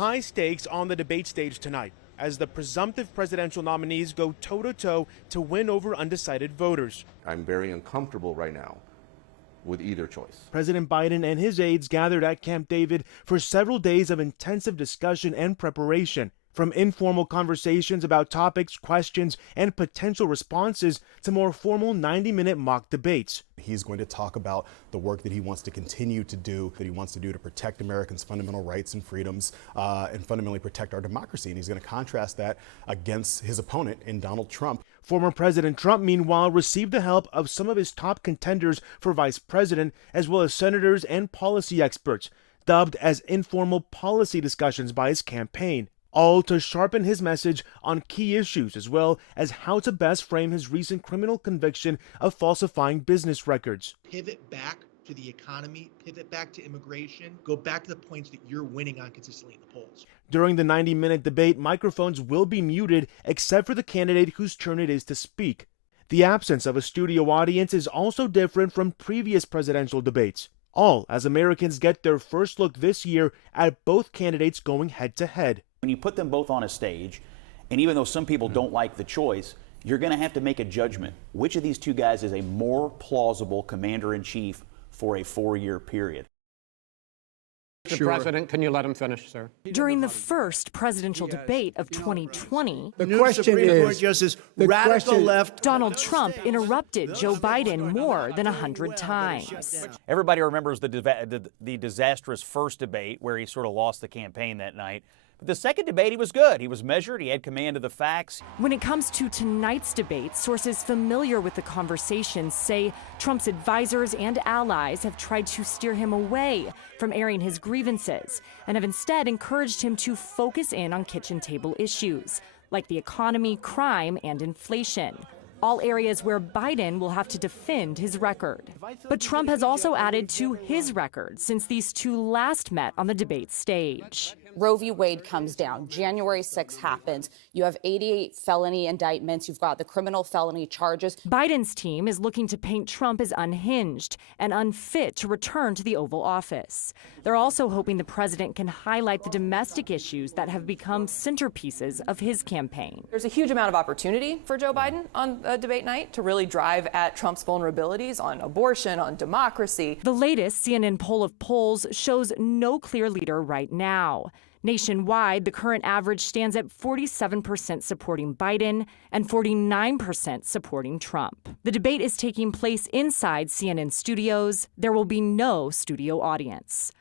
high stakes on the debate stage tonight, as the presumptive presidential nominees go toe-to-toe to win over undecided voters. I'm very uncomfortable right now with either choice. President Biden and his aides gathered at Camp David for several days of intensive discussion and preparation. From informal conversations about topics, questions, and potential responses to more formal 90-minute mock debates. He's going to talk about the work that he wants to continue to do, that he wants to do to protect Americans' fundamental rights and freedoms, and fundamentally protect our democracy. And he's going to contrast that against his opponent in Donald Trump. Former President Trump, meanwhile, received the help of some of his top contenders for vice president, as well as senators and policy experts, dubbed as informal policy discussions by his campaign, all to sharpen his message on key issues, as well as how to best frame his recent criminal conviction of falsifying business records. Pivot back to the economy, pivot back to immigration, go back to the points that you're winning on consistently in the polls. During the 90-minute debate, microphones will be muted except for the candidate whose turn it is to speak. The absence of a studio audience is also different from previous presidential debates, all as Americans get their first look this year at both candidates going head-to-head. When you put them both on a stage, and even though some people don't like the choice, you're going to have to make a judgment. Which of these two guys is a more plausible commander-in-chief for a 4-year period? Mr. President, can you let him finish, sir? During the first presidential debate of 2020, the question is, Justice, radical left Donald Trump interrupted Joe Biden more than 100 times. Everybody remembers the disastrous first debate where he sort of lost the campaign that night. But the second debate, he was good. He was measured. He had command of the facts. When it comes to tonight's debate, sources familiar with the conversation say Trump's advisors and allies have tried to steer him away from airing his grievances and have instead encouraged him to focus in on kitchen table issues like the economy, crime, and inflation. All areas where Biden will have to defend his record. But Trump has also added to his record since these two last met on the debate stage. Roe v. Wade comes down. January 6th happens. You have 88 felony indictments. You've got the criminal felony charges. Biden's team is looking to paint Trump as unhinged and unfit to return to the Oval Office. They're also hoping the president can highlight the domestic issues that have become centerpieces of his campaign. There's a huge amount of opportunity for Joe Biden on debate night to really drive at Trump's vulnerabilities on abortion, on democracy. The latest CNN poll of polls shows no clear leader right now. Nationwide, the current average stands at 47% supporting Biden and 49% supporting Trump. The debate is taking place inside CNN studios. There will be no studio audience.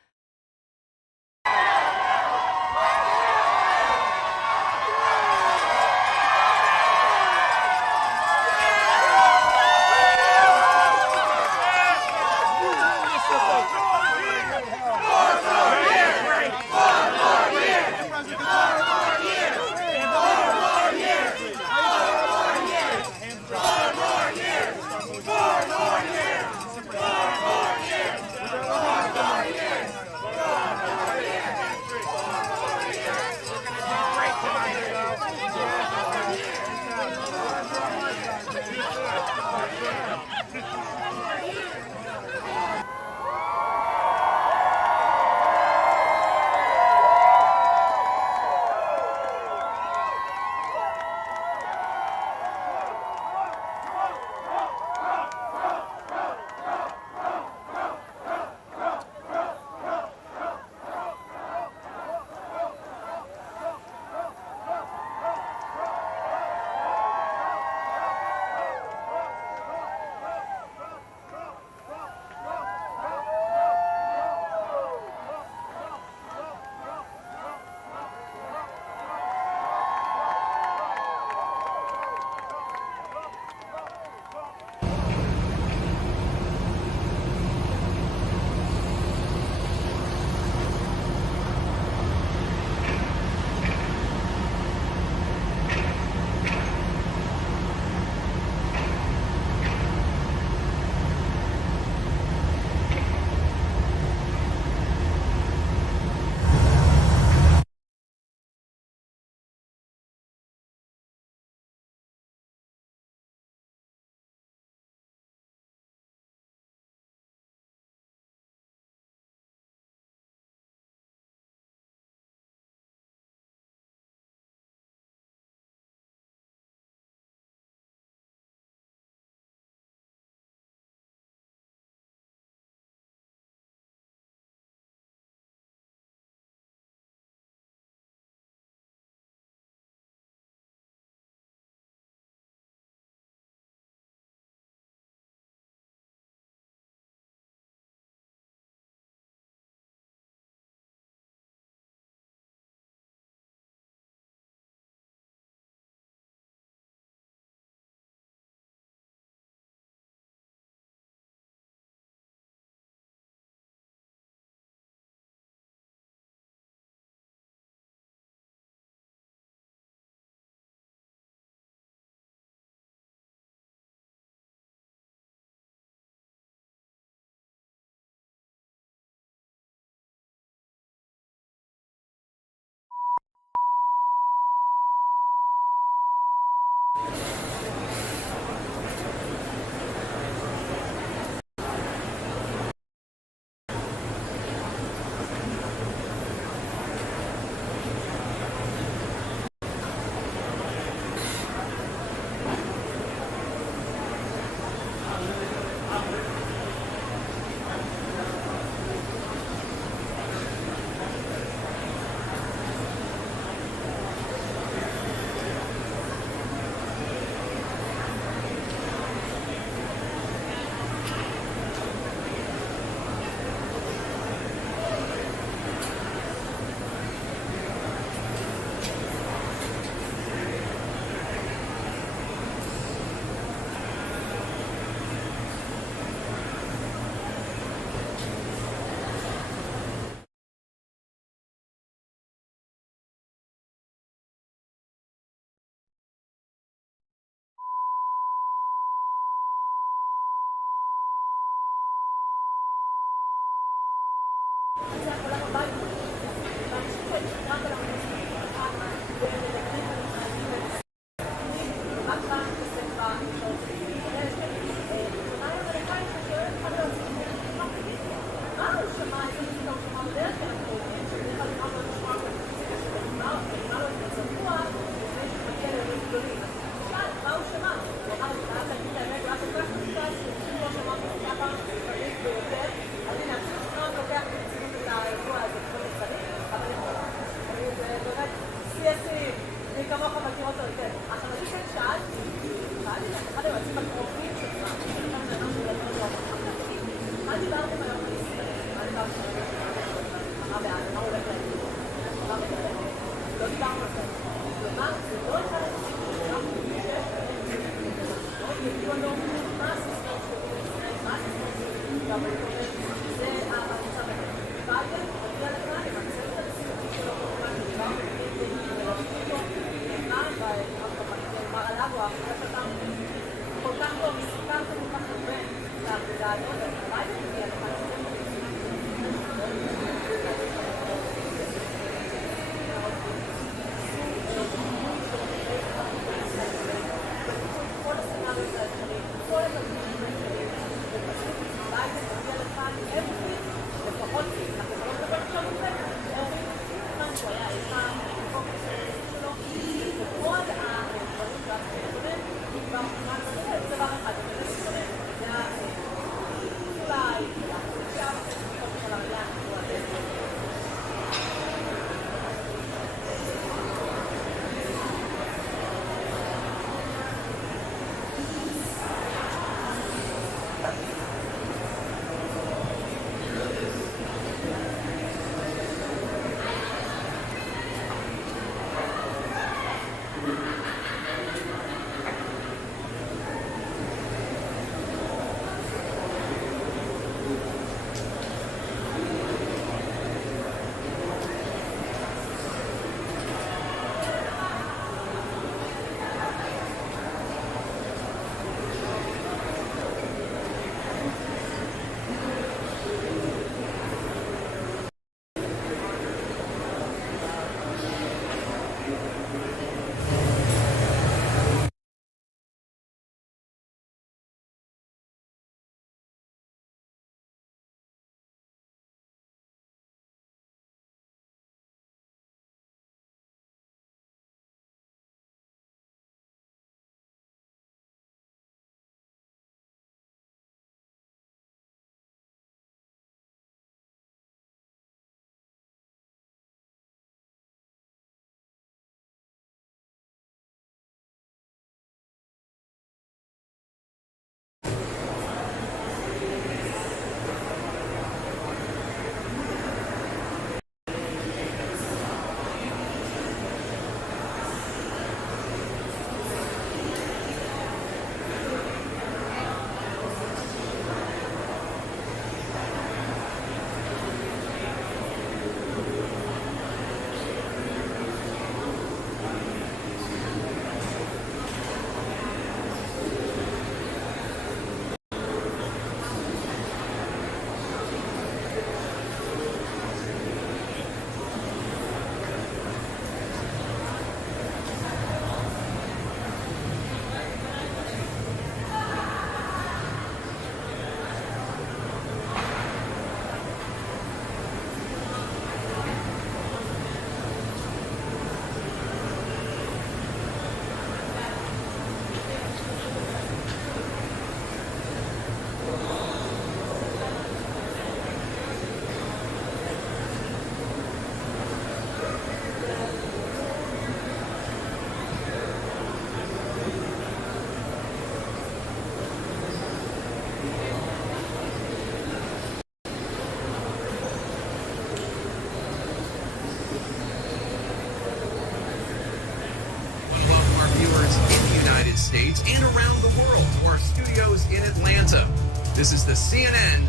States and around the world to our studios in Atlanta. This is the CNN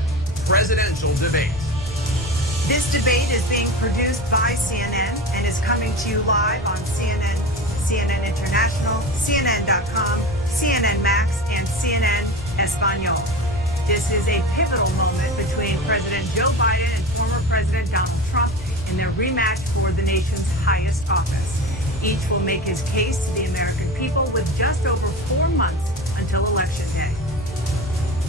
presidential debate. This debate is being produced by CNN and is coming to you live on CNN, CNN International, CNN.com, CNN Max, and CNN Espanol. This is a pivotal moment between President Joe Biden and former President Donald Trump in their rematch for the nation's highest office. Each will make his case to the American people with just over 4 months until Election Day.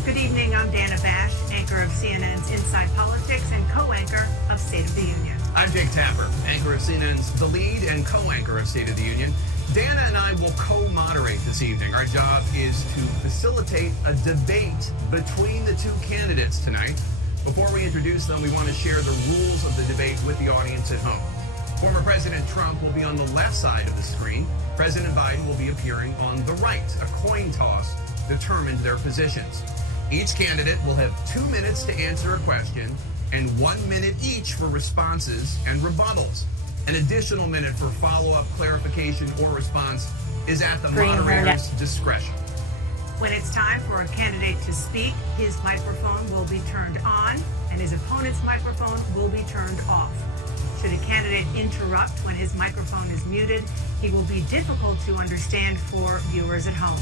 Good evening, I'm Dana Bash, anchor of CNN's Inside Politics and co-anchor of State of the Union. I'm Jake Tapper, anchor of CNN's The Lead and co-anchor of State of the Union. Dana and I will co-moderate this evening. Our job is to facilitate a debate between the two candidates tonight. Before we introduce them, we want to share the rules of the debate with the audience at home. Former President Trump will be on the left side of the screen. President Biden will be appearing on the right. A coin toss determined their positions. Each candidate will have 2 minutes to answer a question and 1 minute each for responses and rebuttals. An additional minute for follow-up, clarification, or response is at the moderator's discretion. When it's time for a candidate to speak, his microphone will be turned on and his opponent's microphone will be turned off. Should a candidate interrupt when his microphone is muted, he will be difficult to understand for viewers at home.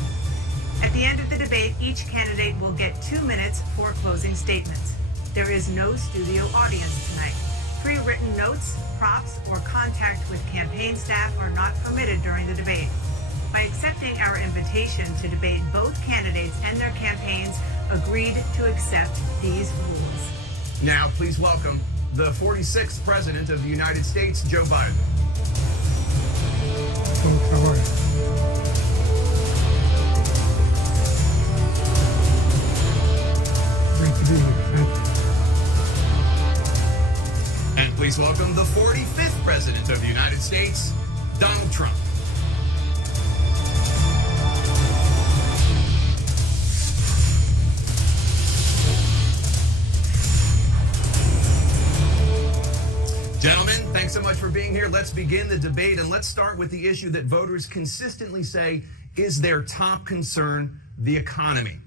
At the end of the debate, each candidate will get 2 minutes for closing statements. There is no studio audience tonight. Pre-written notes, props, or contact with campaign staff are not permitted during the debate. By accepting our invitation to debate, both candidates and their campaigns agreed to accept these rules. Now, please welcome the 46th President of the United States, Joe Biden. Folks, how are you? Great to be here. Thank you. And please welcome the 45th President of the United States, Donald Trump. Gentlemen, thanks so much for being here. Let's begin the debate, and let's start with the issue that voters consistently say is their top concern, the economy.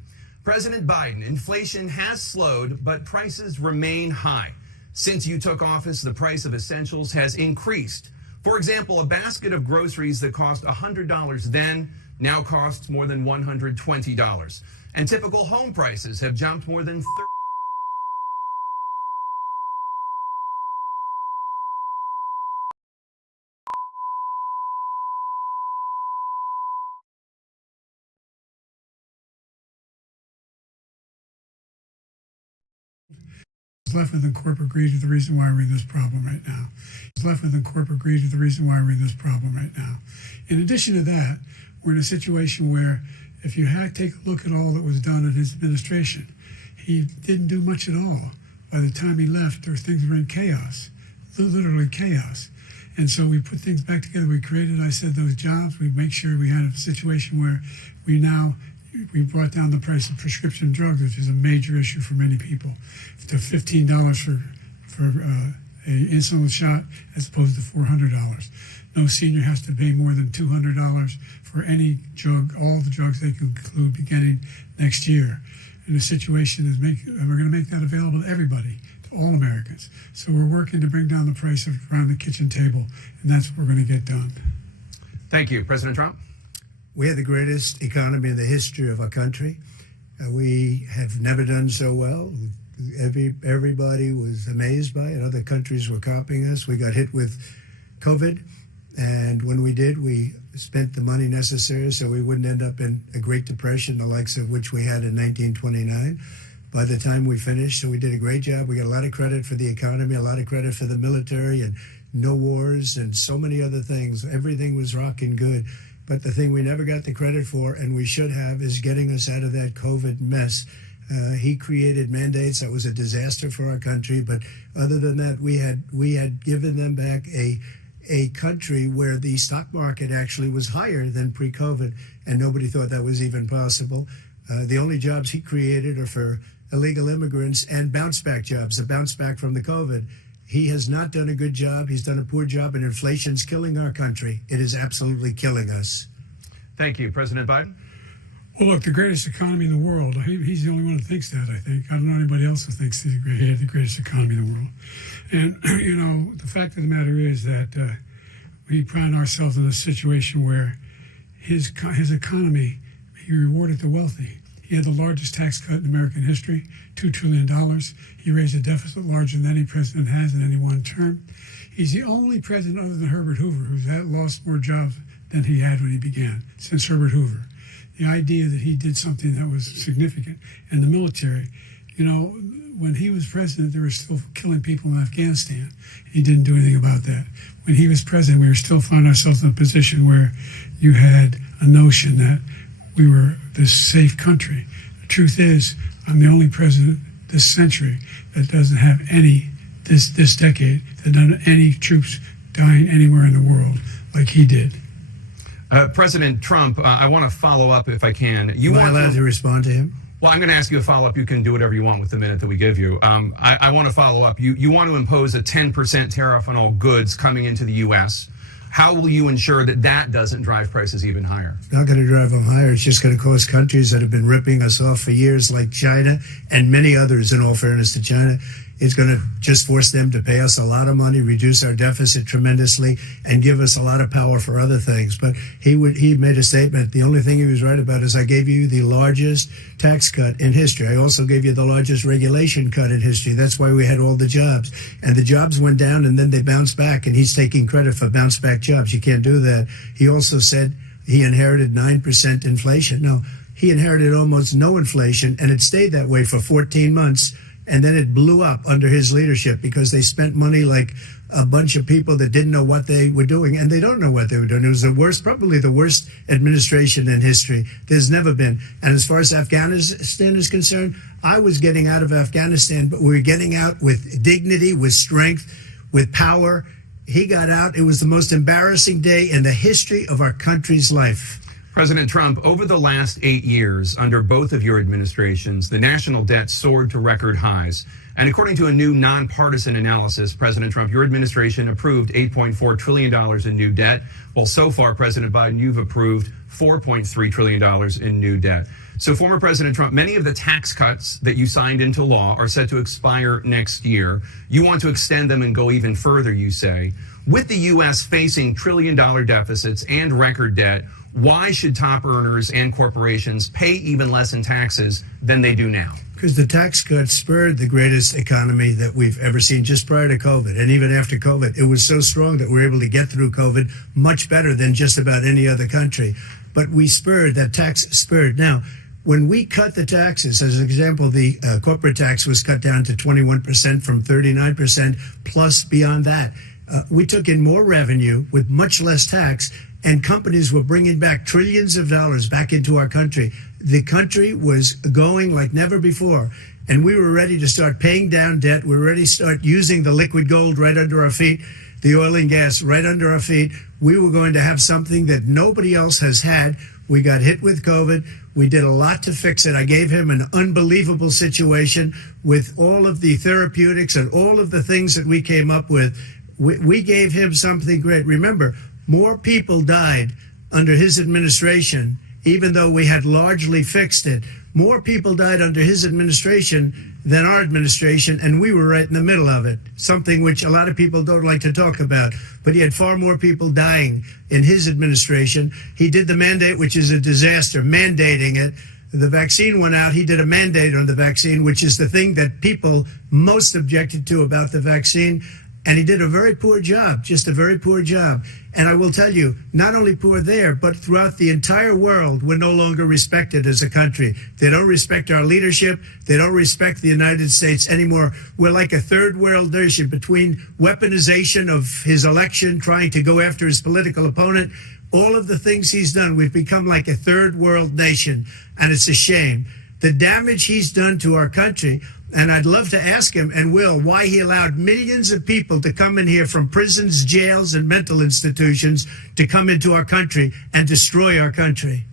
President Biden, inflation has slowed, but prices remain high. Since you took office, the price of essentials has increased. For example, a basket of groceries that cost $100 then now costs more than $120. And typical home prices have jumped more than 30%. Left within corporate greed is the reason why we're in this problem right now. Left within corporate greed is the reason why we're in this problem right now. In addition to that, we're in a situation where if you take a look at all that was done in his administration, he didn't do much at all. By the time he left, things were in chaos, literally chaos. And so we put things back together. We created, I said, those jobs. We make sure we had a situation where we brought down the price of prescription drugs, which is a major issue for many people, to $15 for an insulin shot as opposed to $400. No senior has to pay more than $200 for any drug, all the drugs they can include beginning next year. And the situation is we're going to make that available to everybody, to all Americans. So we're working to bring down the price around the kitchen table, and that's what we're going to get done. Thank you. President Trump? We had the greatest economy in the history of our country. We have never done so well. Everybody was amazed by it. Other countries were copying us. We got hit with COVID, and when we did, we spent the money necessary so we wouldn't end up in a Great Depression, the likes of which we had in 1929. By the time we finished, so we did a great job. We got a lot of credit for the economy, a lot of credit for the military, and no wars, and so many other things. Everything was rocking good. But the thing we never got the credit for, and we should have, is getting us out of that COVID mess. He created mandates that was a disaster for our country. But other than that, we had given them back a country where the stock market actually was higher than pre-COVID, and nobody thought that was even possible. The only jobs he created are for illegal immigrants and bounce-back jobs, a bounce-back from the COVID. He has not done a good job. He's done a poor job, and inflation's killing our country. It is absolutely killing us. Thank you. President Biden? Well, look, the greatest economy in the world, he's the only one who thinks that, I think. I don't know anybody else who thinks he had the greatest economy in the world. And, you know, the fact of the matter is that we find ourselves in a situation where his economy, he rewarded the wealthy. He had the largest tax cut in American history, $2 trillion. He raised a deficit larger than any president has in any one term. He's the only president other than Herbert Hoover who's lost more jobs than he had when he began, since Herbert Hoover. The idea that he did something that was significant in the military, you know, when he was president, they were still killing people in Afghanistan. He didn't do anything about that. When he was president, we were still finding ourselves in a position where you had a notion that we were this safe country. The truth is, I'm the only president this century that doesn't have any, this decade, that doesn't have any troops dying anywhere in the world like he did. President Trump, I want to follow up if I can. Am I allowed to respond to him? Well, I'm going to ask you a follow-up. You can do whatever you want with the minute that we give you. I want to follow up. You want to impose a 10% tariff on all goods coming into the U.S. How will you ensure that that doesn't drive prices even higher? It's not going to drive them higher. It's just going to cause countries that have been ripping us off for years, like China and many others, in all fairness to China. It's going to just force them to pay us a lot of money, reduce our deficit tremendously, and give us a lot of power for other things. But he made a statement. The only thing he was right about is I gave you the largest tax cut in history. I also gave you the largest regulation cut in history. That's why we had all the jobs. And the jobs went down and then they bounced back, and he's taking credit for bounce back jobs. You can't do that. He also said he inherited 9% inflation. No, he inherited almost no inflation, and it stayed that way for 14 months. And then it blew up under his leadership because they spent money like a bunch of people that didn't know what they were doing, and they don't know what they were doing. It was the worst, probably the worst administration in history. There's never been. And as far as Afghanistan is concerned, I was getting out of Afghanistan, but we were getting out with dignity, with strength, with power. He got out. It was the most embarrassing day in the history of our country's life. President Trump, over the last 8 years, under both of your administrations, the national debt soared to record highs. And according to a new nonpartisan analysis, President Trump, your administration approved $8.4 trillion in new debt. Well, so far, President Biden, you've approved $4.3 trillion in new debt. So, former President Trump, many of the tax cuts that you signed into law are set to expire next year. You want to extend them and go even further, you say. With the U.S. facing trillion-dollar deficits and record debt, why should top earners and corporations pay even less in taxes than they do now? Because the tax cuts spurred the greatest economy that we've ever seen just prior to COVID. And even after COVID, it was so strong that we were able to get through COVID much better than just about any other country. But we spurred, that tax spurred. Now, when we cut the taxes, as an example, the corporate tax was cut down to 21% from 39%, plus beyond that. We took in more revenue with much less tax, and companies were bringing back trillions of dollars back into our country. The country was going like never before, and we were ready to start paying down debt. We were ready to start using the liquid gold right under our feet, the oil and gas right under our feet. We were going to have something that nobody else has had. We got hit with COVID. We did a lot to fix it. I gave him an unbelievable situation with all of the therapeutics and all of the things that we came up with. We gave him something great. Remember, more people died under his administration, even though we had largely fixed it. More people died under his administration than our administration, and we were right in the middle of it, something which a lot of people don't like to talk about. But he had far more people dying in his administration. He did the mandate, which is a disaster, mandating it. The vaccine went out. He did a mandate on the vaccine, which is the thing that people most objected to about the vaccine. And he did a very poor job, just a very poor job. And I will tell you, not only poor there, but throughout the entire world, we're no longer respected as a country. They don't respect our leadership. They don't respect the United States anymore. We're like a third world nation between weaponization of his election, trying to go after his political opponent. All of the things he's done, we've become like a third world nation. And it's a shame. The damage he's done to our country. And I'd love to ask him, and will, why he allowed millions of people to come in here from prisons, jails, and mental institutions to come into our country and destroy our country.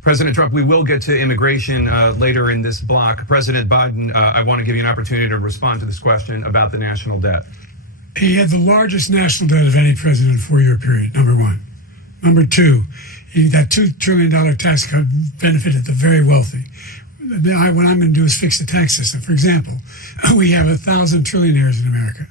President Trump, we will get to immigration later in this block. President Biden, I want to give you an opportunity to respond to this question about the national debt. He had the largest national debt of any president in a four-year period, number one. Number two, that $2 trillion tax cut benefited the very wealthy. What I'm going to do is fix the tax system. For example, we have 1,000 trillionaires in America.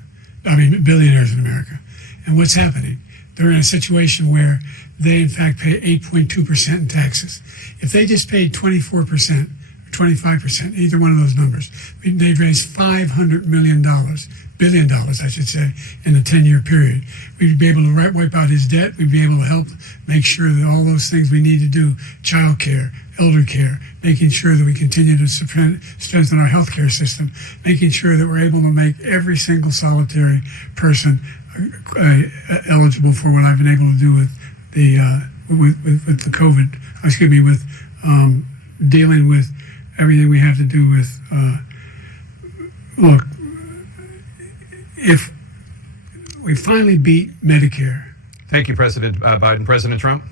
Billionaires in America. And what's happening? They're in a situation where they, in fact, pay 8.2% in taxes. If they just paid 24% 25%, either one of those numbers. They'd raise $500 billion, I should say, in a 10-year period. We'd be able to wipe out his debt. We'd be able to help make sure that all those things we need to do, child care, elder care, making sure that we continue to strengthen our healthcare system, making sure that we're able to make every single solitary person eligible for what I've been able to do with the COVID, with dealing with everything we have to do with, look, if we finally beat Medicare. Thank you, President Biden. President Trump?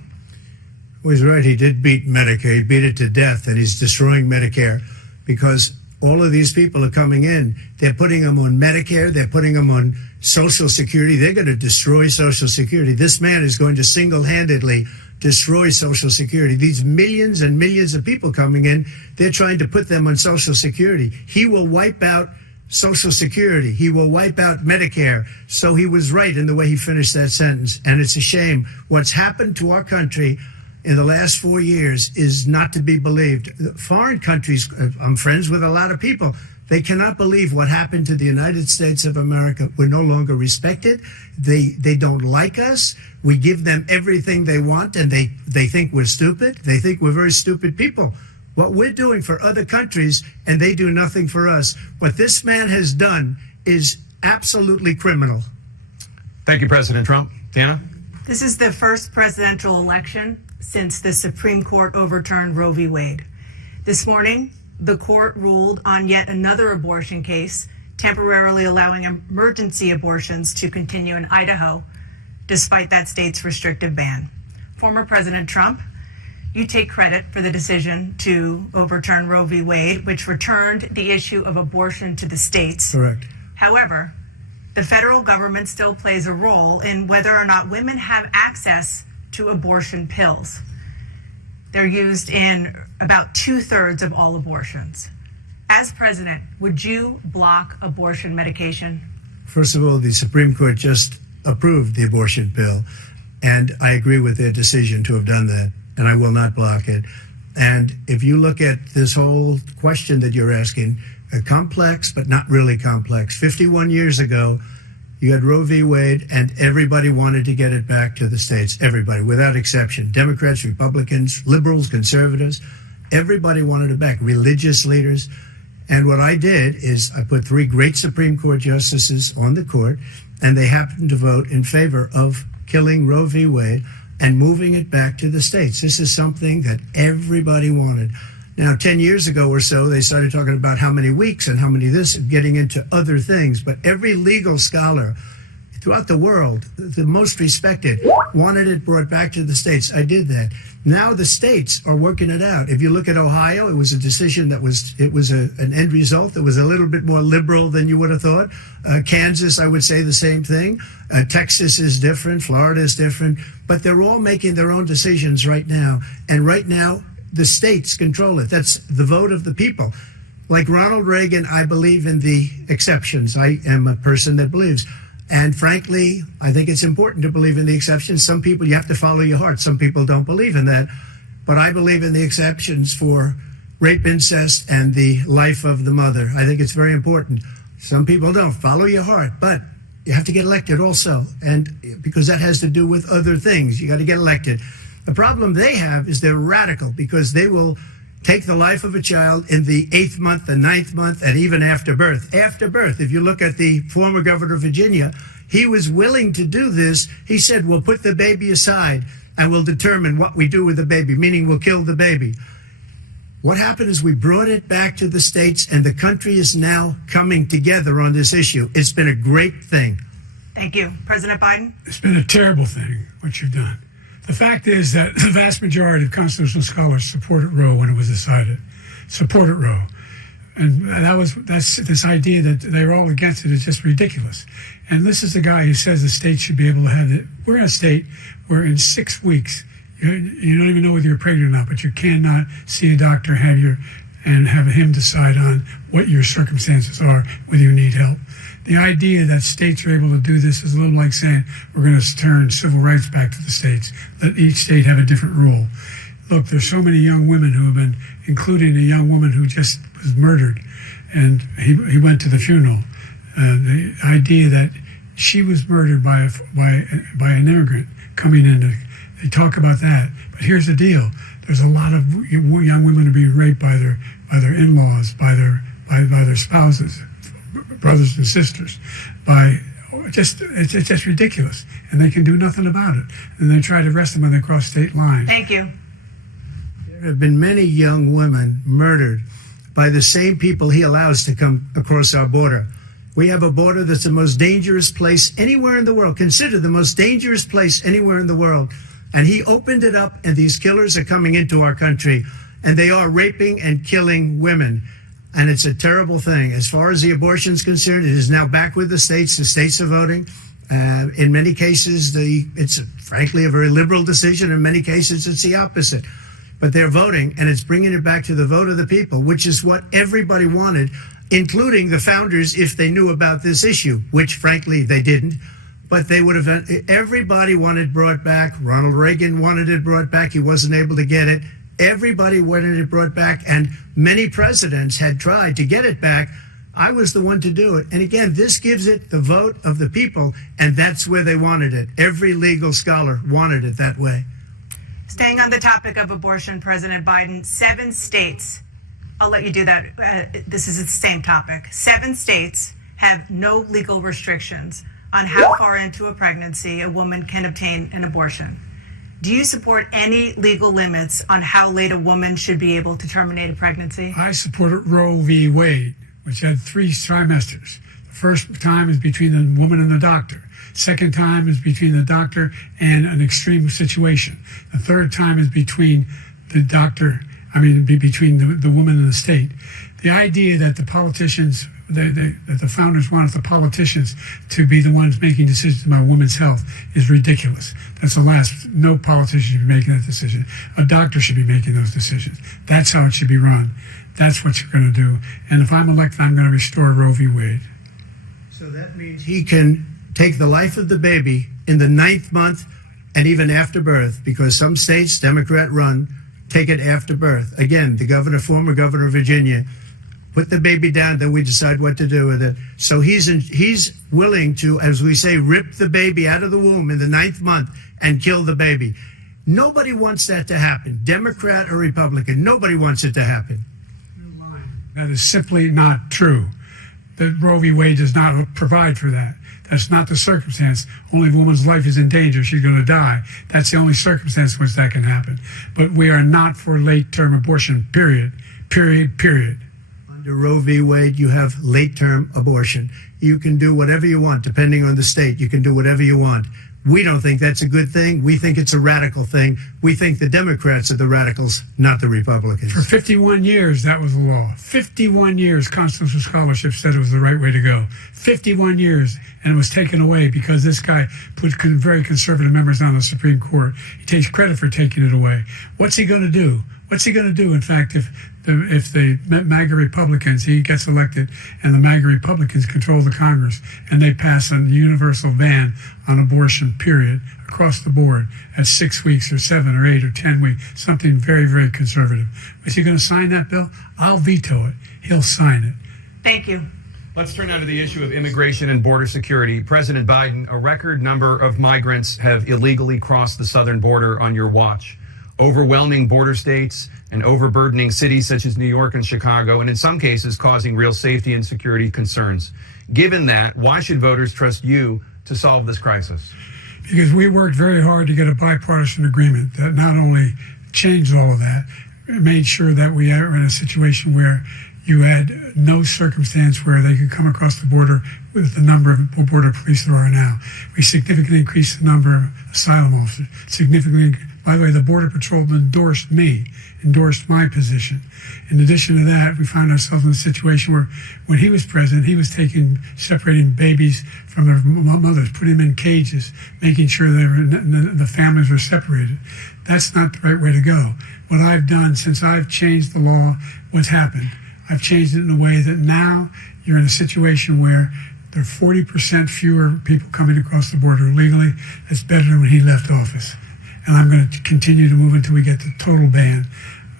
Well, he's right. He did beat Medicare. He beat it to death, and he's destroying Medicare because all of these people are coming in. They're putting them on Medicare. They're putting them on Social Security. They're going to destroy Social Security. This man is going to single-handedly destroy Social Security. These millions and millions of people coming in, they're trying to put them on Social Security. He will wipe out Social Security. He will wipe out Medicare. So he was right in the way he finished that sentence. And it's a shame. What's happened to our country in the last 4 years is not to be believed. Foreign countries, I'm friends with a lot of people, they cannot believe what happened to the United States of America. We're no longer respected. They don't like us. We give them everything they want, and they think we're stupid. They think we're very stupid people. What we're doing for other countries, and they do nothing for us. What this man has done is absolutely criminal. Thank you, President Trump. Dana? This is the first presidential election since the Supreme Court overturned Roe v. Wade. This morning, the court ruled on yet another abortion case, temporarily allowing emergency abortions to continue in Idaho, despite that state's restrictive ban. Former President Trump, you take credit for the decision to overturn Roe v. Wade, which returned the issue of abortion to the states. Correct. However, the federal government still plays a role in whether or not women have access to abortion pills. They're used in about 2/3 of all abortions. As president, would you block abortion medication? First of all, the Supreme Court just approved the abortion pill, and I agree with their decision to have done that, and I will not block it. And if you look at this whole question that you're asking, complex but not really complex. 51 years ago, you had Roe v. Wade, and everybody wanted to get it back to the states. Everybody, without exception. Democrats, Republicans, liberals, conservatives, everybody wanted it back. Religious leaders. And what I did is I put 3 great Supreme Court justices on the court, and they happened to vote in favor of killing Roe v. Wade and moving it back to the states. This is something that everybody wanted. Now, 10 years ago or so, they started talking about how many weeks and how many this, getting into other things. But every legal scholar throughout the world, the most respected, wanted it brought back to the states. I did that. Now the states are working it out. If you look at Ohio, it was a decision that was an end result that was a little bit more liberal than you would have thought. Kansas, I would say the same thing. Texas is different. Florida is different. But they're all making their own decisions right now. And right now, the states control it. That's the vote of the people. Like Ronald Reagan, I believe in the exceptions. I am a person that believes. And frankly, I think it's important to believe in the exceptions. Some people, you have to follow your heart. Some people don't believe in that. But I believe in the exceptions for rape, incest, and the life of the mother. I think it's very important. Some people don't. Follow your heart. But you have to get elected also. And because that has to do with other things. You got to get elected. The problem they have is they're radical because they will take the life of a child in the 8th month, the 9th month, and even after birth. After birth, if you look at the former governor of Virginia, he was willing to do this. He said, we'll put the baby aside and we'll determine what we do with the baby, meaning we'll kill the baby. What happened is we brought it back to the states, and the country is now coming together on this issue. It's been a great thing. Thank you. President Biden? It's been a terrible thing, what you've done. The fact is that the vast majority of constitutional scholars supported Roe when it was decided. Supported Roe. And that's this idea that they're all against it is just ridiculous. And this is the guy who says the state should be able to have it. We're in a state where in 6 weeks, you don't even know whether you're pregnant or not, but you cannot see a doctor, and have him decide on what your circumstances are, whether you need help. The idea that states are able to do this is a little like saying we're going to turn civil rights back to the states. Let each state have a different rule. look, there's so many young women who have been, including a young woman who just was murdered, and he went to the funeral. The idea that she was murdered by an immigrant coming in, they talk about that. But here's the deal: there's a lot of young women who are being raped by their in-laws, by their spouses, brothers and sisters, it's just ridiculous, and they can do nothing about it. And they try to arrest them when they cross state lines. Thank you. There have been many young women murdered by the same people he allows to come across our border. We have a border that's the most dangerous place anywhere in the world, considered the most dangerous place anywhere in the world. And he opened it up, and these killers are coming into our country, and they are raping and killing women. And it's a terrible thing. As far as the abortion is concerned, it is now back with the states. The states are voting. In many cases, it's frankly a very liberal decision. In many cases, it's the opposite. But they're voting, and it's bringing it back to the vote of the people, which is what everybody wanted, including the founders, if they knew about this issue, which frankly they didn't. But they would have, everybody wanted it brought back. Ronald Reagan wanted it brought back. He wasn't able to get it. Everybody wanted it brought back, and many presidents had tried to get it back. I was the one to do it. And again, this gives it the vote of the people, and that's where they wanted it. Every legal scholar wanted it that way. Staying on the topic of abortion, President Biden, 7 states, I'll let you do that. This is the same topic. 7 states have no legal restrictions on how far into a pregnancy a woman can obtain an abortion. Do you support any legal limits on how late a woman should be able to terminate a pregnancy? I support Roe v. Wade, which had 3 trimesters. The first time is between the woman and the doctor. Second time is between the doctor and an extreme situation. The third time is between the doctor, between the woman and the state. The idea that the politicians, that the founders wanted the politicians to be the ones making decisions about women's health is ridiculous. That's the last. No politician should be making that decision. A doctor should be making those decisions. That's how it should be run. That's what you're going to do. And if I'm elected, I'm going to restore Roe v. Wade. So that means he can take the life of the baby in the 9th month and even after birth, because some states, Democrat run, take it after birth. Again, the former governor of Virginia, put the baby down, then we decide what to do with it. So he's willing to, as we say, rip the baby out of the womb in the 9th month and kill the baby. Nobody wants that to happen, Democrat or Republican. Nobody wants it to happen. That is simply not true. The Roe v. Wade does not provide for that. That's not the circumstance. Only if a woman's life is in danger, she's going to die. That's the only circumstance in which that can happen. But we are not for late-term abortion, period. Period, period. Under Roe v. Wade, you have late-term abortion. You can do whatever you want, depending on the state. You can do whatever you want. We don't think that's a good thing. We think it's a radical thing. We think the Democrats are the radicals, not the Republicans. For 51 years, that was the law. 51 years, constitutional scholarship said it was the right way to go. 51 years, and it was taken away because this guy put very conservative members on the Supreme Court. He takes credit for taking it away. What's he going to do? What's he going to do, in fact, if the MAGA Republicans, he gets elected, and the MAGA Republicans control the Congress, and they pass a universal ban on abortion, period, across the board at 6 weeks or 7 or 8 or 10 weeks, something very, very conservative. Is he going to sign that bill? I'll veto it. He'll sign it. Thank you. Let's turn now to the issue of immigration and border security. President Biden, a record number of migrants have illegally crossed the southern border on your watch. Overwhelming border states and overburdening cities such as New York and Chicago, and in some cases causing real safety and security concerns. Given that, why should voters trust you to solve this crisis? Because we worked very hard to get a bipartisan agreement that not only changed all of that, it made sure that we are in a situation where you had no circumstance where they could come across the border with the number of border police there are now. We significantly increased the number of asylum officers, significantly. By the way, the Border Patrol endorsed my position. In addition to that, we found ourselves in a situation where when he was president, he was separating babies from their mothers, putting them in cages, making sure the families were separated. That's not the right way to go. What I've done since I've changed the law, what's happened? I've changed it in a way that now you're in a situation where there are 40% fewer people coming across the border illegally. That's better than when he left office. and I'm going to continue to move until we get the total ban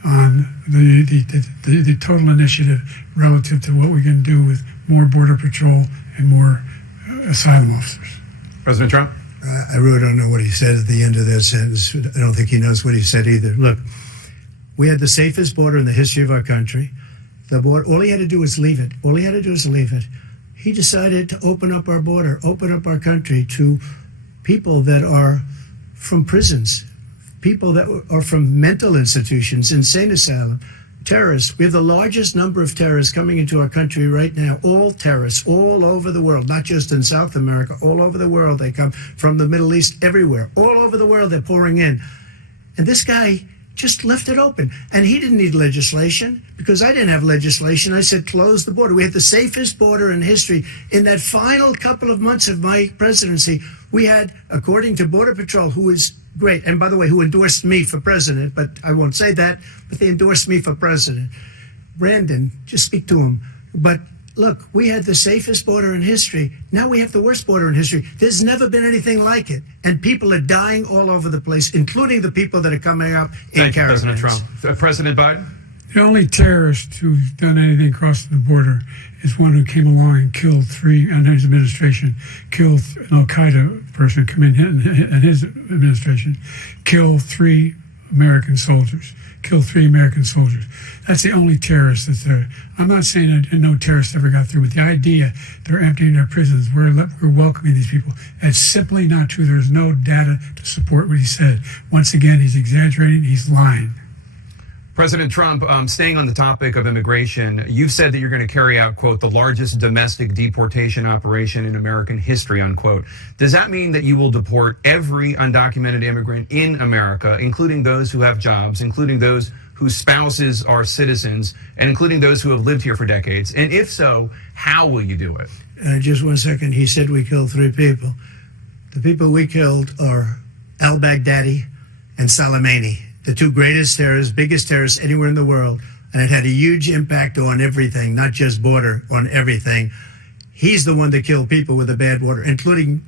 on the total initiative relative to what we can do with more Border Patrol and more asylum officers. President Trump? I really don't know what he said at the end of that sentence. I don't think he knows what he said either. Look, we had the safest border in the history of our country. The border, all he had to do was leave it. All he had to do was leave it. He decided to open up our border, open up our country to people that are from prisons, people that are from mental institutions, insane asylum, terrorists. We have the largest number of terrorists coming into our country right now, all terrorists, all over the world, not just in South America, all over the world. They come from the Middle East, everywhere. All over the world, they're pouring in. And this guy just left it open. And he didn't need legislation because I didn't have legislation. I said, close the border. We had the safest border in history. In that final couple of months of my presidency, we had, according to Border Patrol, who is great, and by the way, who endorsed me for president, but I won't say that, but they endorsed me for president. Brandon, just speak to him. But look, we had the safest border in history. Now we have the worst border in history. There's never been anything like it. And people are dying all over the place, including the people that are coming up in caravans. Thank you, President Trump. President Biden? The only terrorist who's done anything across the border is one who came along and killed three, under his administration, killed an al-Qaeda person come in his administration, killed three American soldiers. That's the only terrorist that's there. I'm not saying that no terrorist ever got through, but the idea they're emptying their prisons, we're welcoming these people, it's simply not true. There's no data to support what he said. Once again, he's exaggerating, he's lying. President Trump, staying on the topic of immigration, you've said that you're going to carry out, quote, the largest domestic deportation operation in American history, unquote. Does that mean that you will deport every undocumented immigrant in America, including those who have jobs, including those whose spouses are citizens, and including those who have lived here for decades? And if so, how will you do it? Just 1 second. He said we killed three people. The people we killed are al-Baghdadi and Soleimani, the two greatest terrorists, biggest terrorists anywhere in the world. And it had a huge impact on everything, not just border, on everything. He's the one that killed people with a bad border, including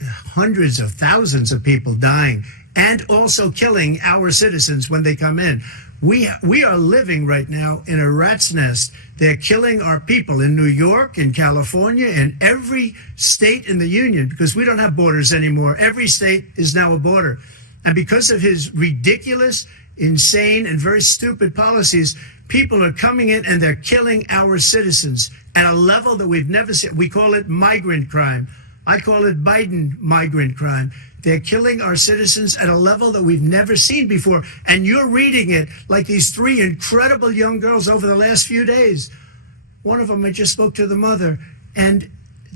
hundreds of thousands of people dying and also killing our citizens when they come in. We are living right now in a rat's nest. They're killing our people in New York, in California, in every state in the union because we don't have borders anymore. Every state is now a border. And because of his ridiculous, insane, and very stupid policies, people are coming in and they're killing our citizens at a level that we've never seen. We call it migrant crime. I call it Biden migrant crime. They're killing our citizens at a level that we've never seen before. And you're reading it like these three incredible young girls over the last few days. One of them, I just spoke to the mother, and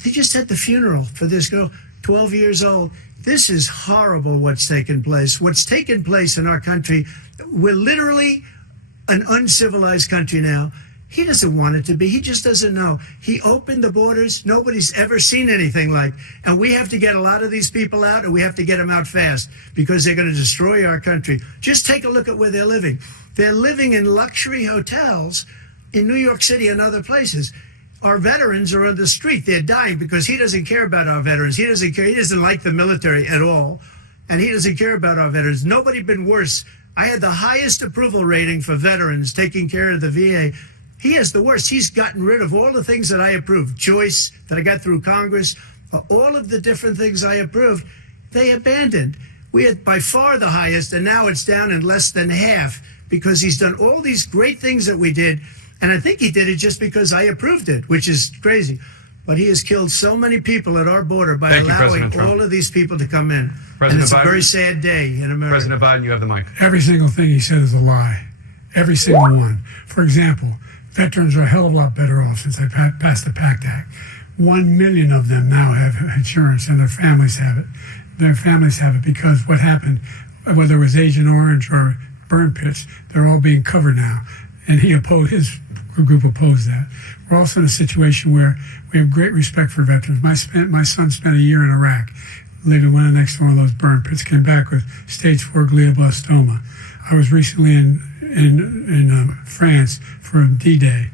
they just had the funeral for this girl, 12 years old. This is horrible what's taken place. What's taken place in our country, we're literally an uncivilized country now. He doesn't want it to be. He just doesn't know. He opened the borders. Nobody's ever seen anything like. And we have to get a lot of these people out, and we have to get them out fast because they're going to destroy our country. Just take a look at where they're living. They're living in luxury hotels in New York City and other places. Our veterans are on the street. They're dying because he doesn't care about our veterans. He doesn't care. He doesn't like the military at all. And he doesn't care about our veterans. Nobody been worse. I had the highest approval rating for veterans taking care of the VA. He has the worst. He's gotten rid of all the things that I approved. Choice that I got through Congress, all of the different things I approved, they abandoned. We had by far the highest, and now it's down in less than half because he's done all these great things that we did. And I think he did it just because I approved it, which is crazy. But he has killed so many people at our border by allowing all of these people to come in. And it's a very sad day in America. President Biden, you have the mic. Every single thing he said is a lie. Every single one. For example, veterans are a hell of a lot better off since I passed the PACT Act. 1 million of them now have insurance, and their families have it. Their families have it because what happened, whether it was Agent Orange or burn pits, they're all being covered now. And his group opposed that. We're also in a situation where we have great respect for veterans. My son spent a year in Iraq, living next to one of those burn pits, came back with stage 4 glioblastoma. I was recently in France for D-Day,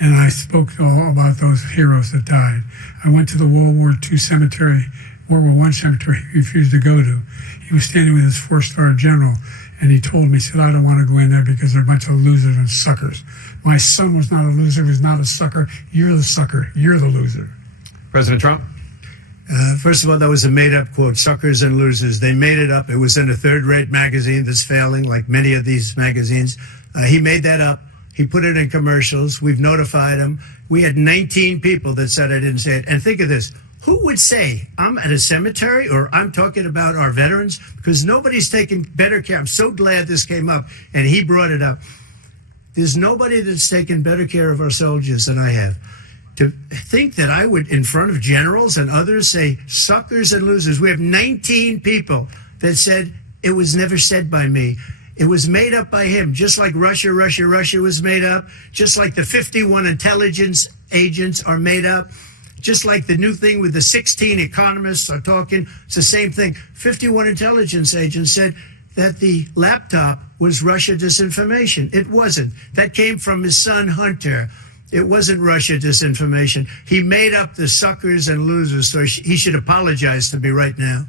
and I spoke all about those heroes that died. I went to the World War II cemetery, World War I cemetery he refused to go to. He he was standing with his 4-star general, and he told me, he said, I don't want to go in there because they're a bunch of losers and suckers. My son was not a loser, he was not a sucker. You're the sucker, you're the loser. President Trump? First of all, that was a made-up quote, suckers and losers. They made it up. It was in a third-rate magazine that's failing, like many of these magazines. He made that up. He put it in commercials. We've notified him. We had 19 people that said I didn't say it. And think of this. Who would say I'm at a cemetery or I'm talking about our veterans? Because nobody's taken better care. I'm so glad this came up, and he brought it up. There's nobody that's taken better care of our soldiers than I have. To think that I would, in front of generals and others, say suckers and losers. We have 19 people that said it was never said by me. It was made up by him, just like Russia was made up, just like the 51 intelligence agents are made up, just like the new thing with the 16 economists are talking. It's the same thing. 51 intelligence agents said that the laptop was Russia disinformation. It wasn't. That came from his son, Hunter. It wasn't Russia disinformation. He made up the suckers and losers, so he should apologize to me right now.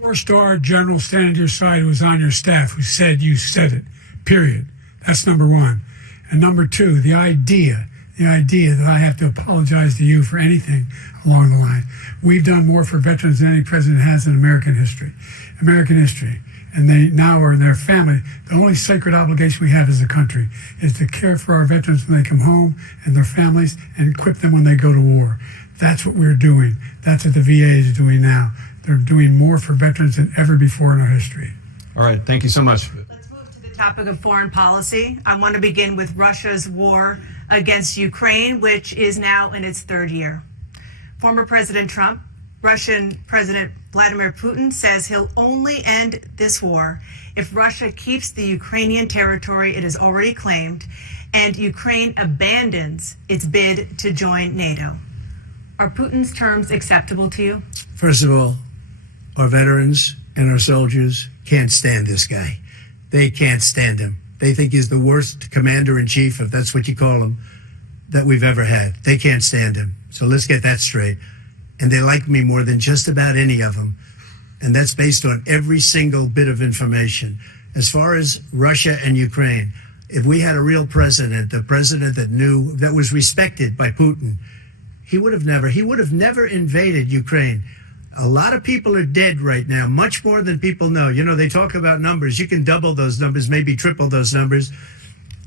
4-star general standing to your side who was on your staff who said you said it, period. That's number one. And number two, the idea that I have to apologize to you for anything along the line. We've done more for veterans than any president has in American history. And they now are in their family. The only sacred obligation we have as a country is to care for our veterans when they come home and their families and equip them when they go to war. That's what we're doing. That's what the VA is doing now. They're doing more for veterans than ever before in our history. All right. Thank you so much. Let's move to the topic of foreign policy. I want to begin with Russia's war against Ukraine, which is now in its third year. Former President Trump, Russian President Vladimir Putin says he'll only end this war if Russia keeps the Ukrainian territory it has already claimed and Ukraine abandons its bid to join NATO. Are Putin's terms acceptable to you? First of all, our veterans and our soldiers can't stand this guy. They can't stand him. They think he's the worst commander-in-chief, if that's what you call him, that we've ever had. They can't stand him. So let's get that straight. And they like me more than just about any of them. And that's based on every single bit of information. As far as Russia and Ukraine, if we had a real president, a president that knew, that was respected by Putin, he would have never invaded Ukraine. A lot of people are dead right now, much more than people know. You know, they talk about numbers. You can double those numbers, maybe triple those numbers.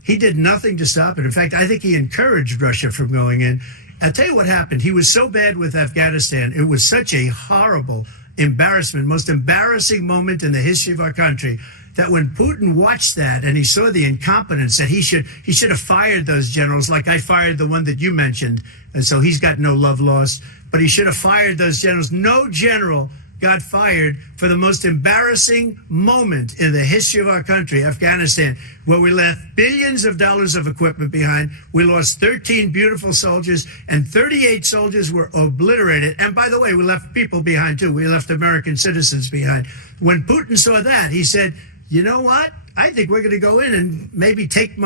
He did nothing to stop it. In fact, I think he encouraged Russia from going in. I'll tell you what happened. He was so bad with Afghanistan. It was such a horrible embarrassment, most embarrassing moment in the history of our country, that when Putin watched that and he saw the incompetence, that he should have fired those generals, like I fired the one that you mentioned. And so he's got no love lost, but he should have fired those generals. No general got fired for the most embarrassing moment in the history of our country, Afghanistan, where we left billions of dollars of equipment behind. We lost 13 beautiful soldiers, and 38 soldiers were obliterated. And by the way, we left people behind too. We left American citizens behind. When Putin saw that, he said, you know what? I think we're going to go in and maybe take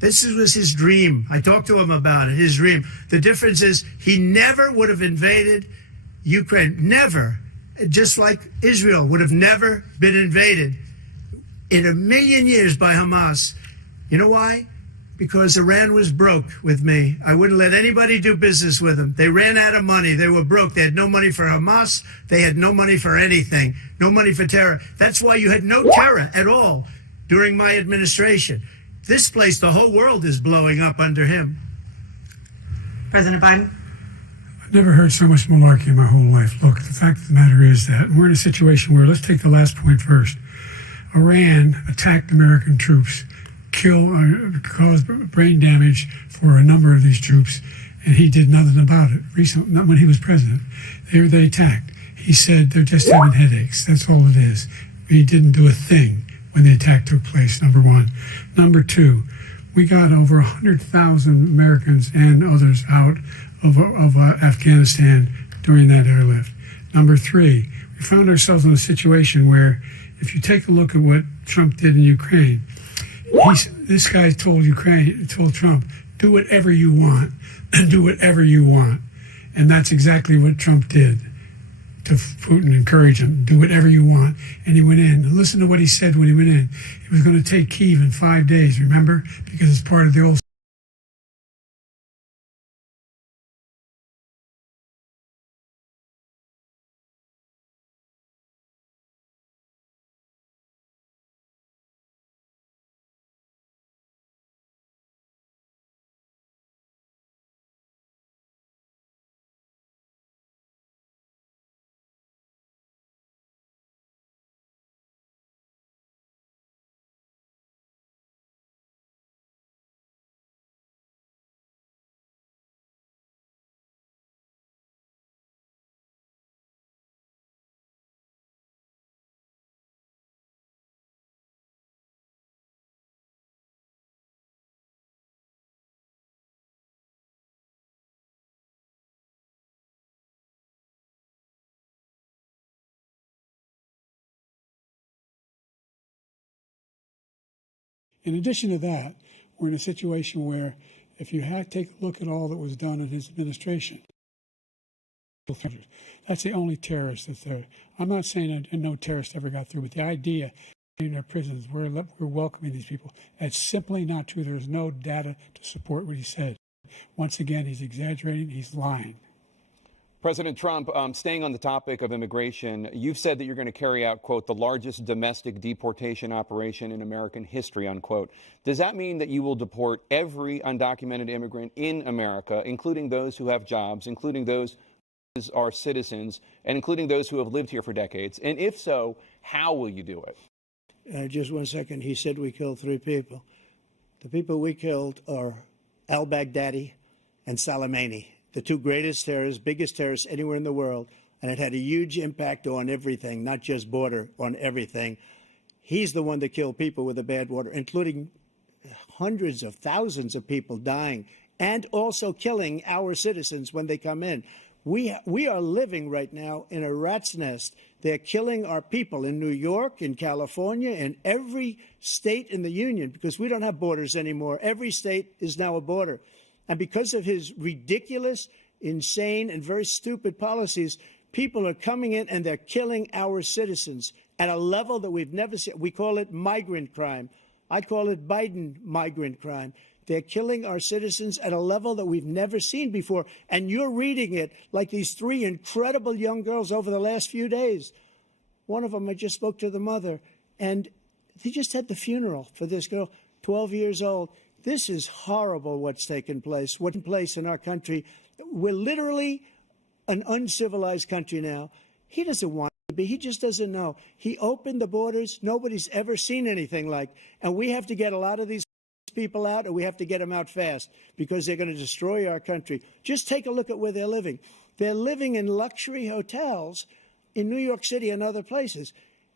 this was his dream. I talked to him about it, his dream. The difference is he never would have invaded Ukraine. Never. Just like Israel would have never been invaded in a million years by Hamas. You know why? Because Iran was broke with me. I wouldn't let anybody do business with them. They ran out of money. They were broke. They had no money for Hamas. They had no money for anything. No money for terror. That's why you had no terror at all during my administration. This place, the whole world is blowing up under him. President Biden? I've never heard so much malarkey in my whole life. Look, the fact of the matter is that we're in a situation where, let's take the last point first. Iran attacked American troops, caused brain damage for a number of these troops, and he did nothing about it. Recently, not when he was president. They attacked. He said they're just having headaches. That's all it is. He didn't do a thing when the attack took place, number one. Number two, we got over 100,000 Americans and others out of Afghanistan during that airlift. Number three, we found ourselves in a situation where, if you take a look at what Trump did in Ukraine, this guy told Trump, do whatever you want, and do whatever you want. And that's exactly what Trump did. to Putin, encourage him, do whatever you want. And he went in. And listen to what he said when he went in. He was going to take Kyiv in 5 days, remember? Because it's part of the old. In addition to that, we're in a situation where if you take a look at all that was done in his administration, that's the only terrorist that's there. I'm not saying that no terrorist ever got through, but the idea in their prisons, we're welcoming these people. That's simply not true. There's no data to support what he said. Once again, he's exaggerating. He's lying. President Trump, staying on the topic of immigration, you've said that you're going to carry out, quote, the largest domestic deportation operation in American history, unquote. Does that mean that you will deport every undocumented immigrant in America, including those who have jobs, including those who are citizens, and including those who have lived here for decades? And if so, how will you do it? Just 1 second. He said we killed 3 people. The people we killed are al-Baghdadi and Soleimani, the 2 greatest terrorists, biggest terrorists anywhere in the world, and it had a huge impact on everything, not just border, on everything. He's the one that killed people with the bad water, including hundreds of thousands of people dying, and also killing our citizens when they come in. We are living right now in a rat's nest. They're killing our people in New York, in California, in every state in the union, because we don't have borders anymore. Every state is now a border. And because of his ridiculous, insane, and very stupid policies, people are coming in and they're killing our citizens at a level that we've never seen. We call it migrant crime. I call it Biden migrant crime. They're killing our citizens at a level that we've never seen before. And you're reading it like these 3 incredible young girls over the last few days. One of them, I just spoke to the mother, and they just had the funeral for this girl, 12 years old. This is horrible what's taken place, what's in place in our country. We're literally an uncivilized country now. He doesn't want to be. He just doesn't know. He opened the borders. Nobody's ever seen anything like. And we have to get a lot of these people out, and we have to get them out fast because they're going to destroy our country. Just take a look at where they're living. They're living in luxury hotels in New York City and other places.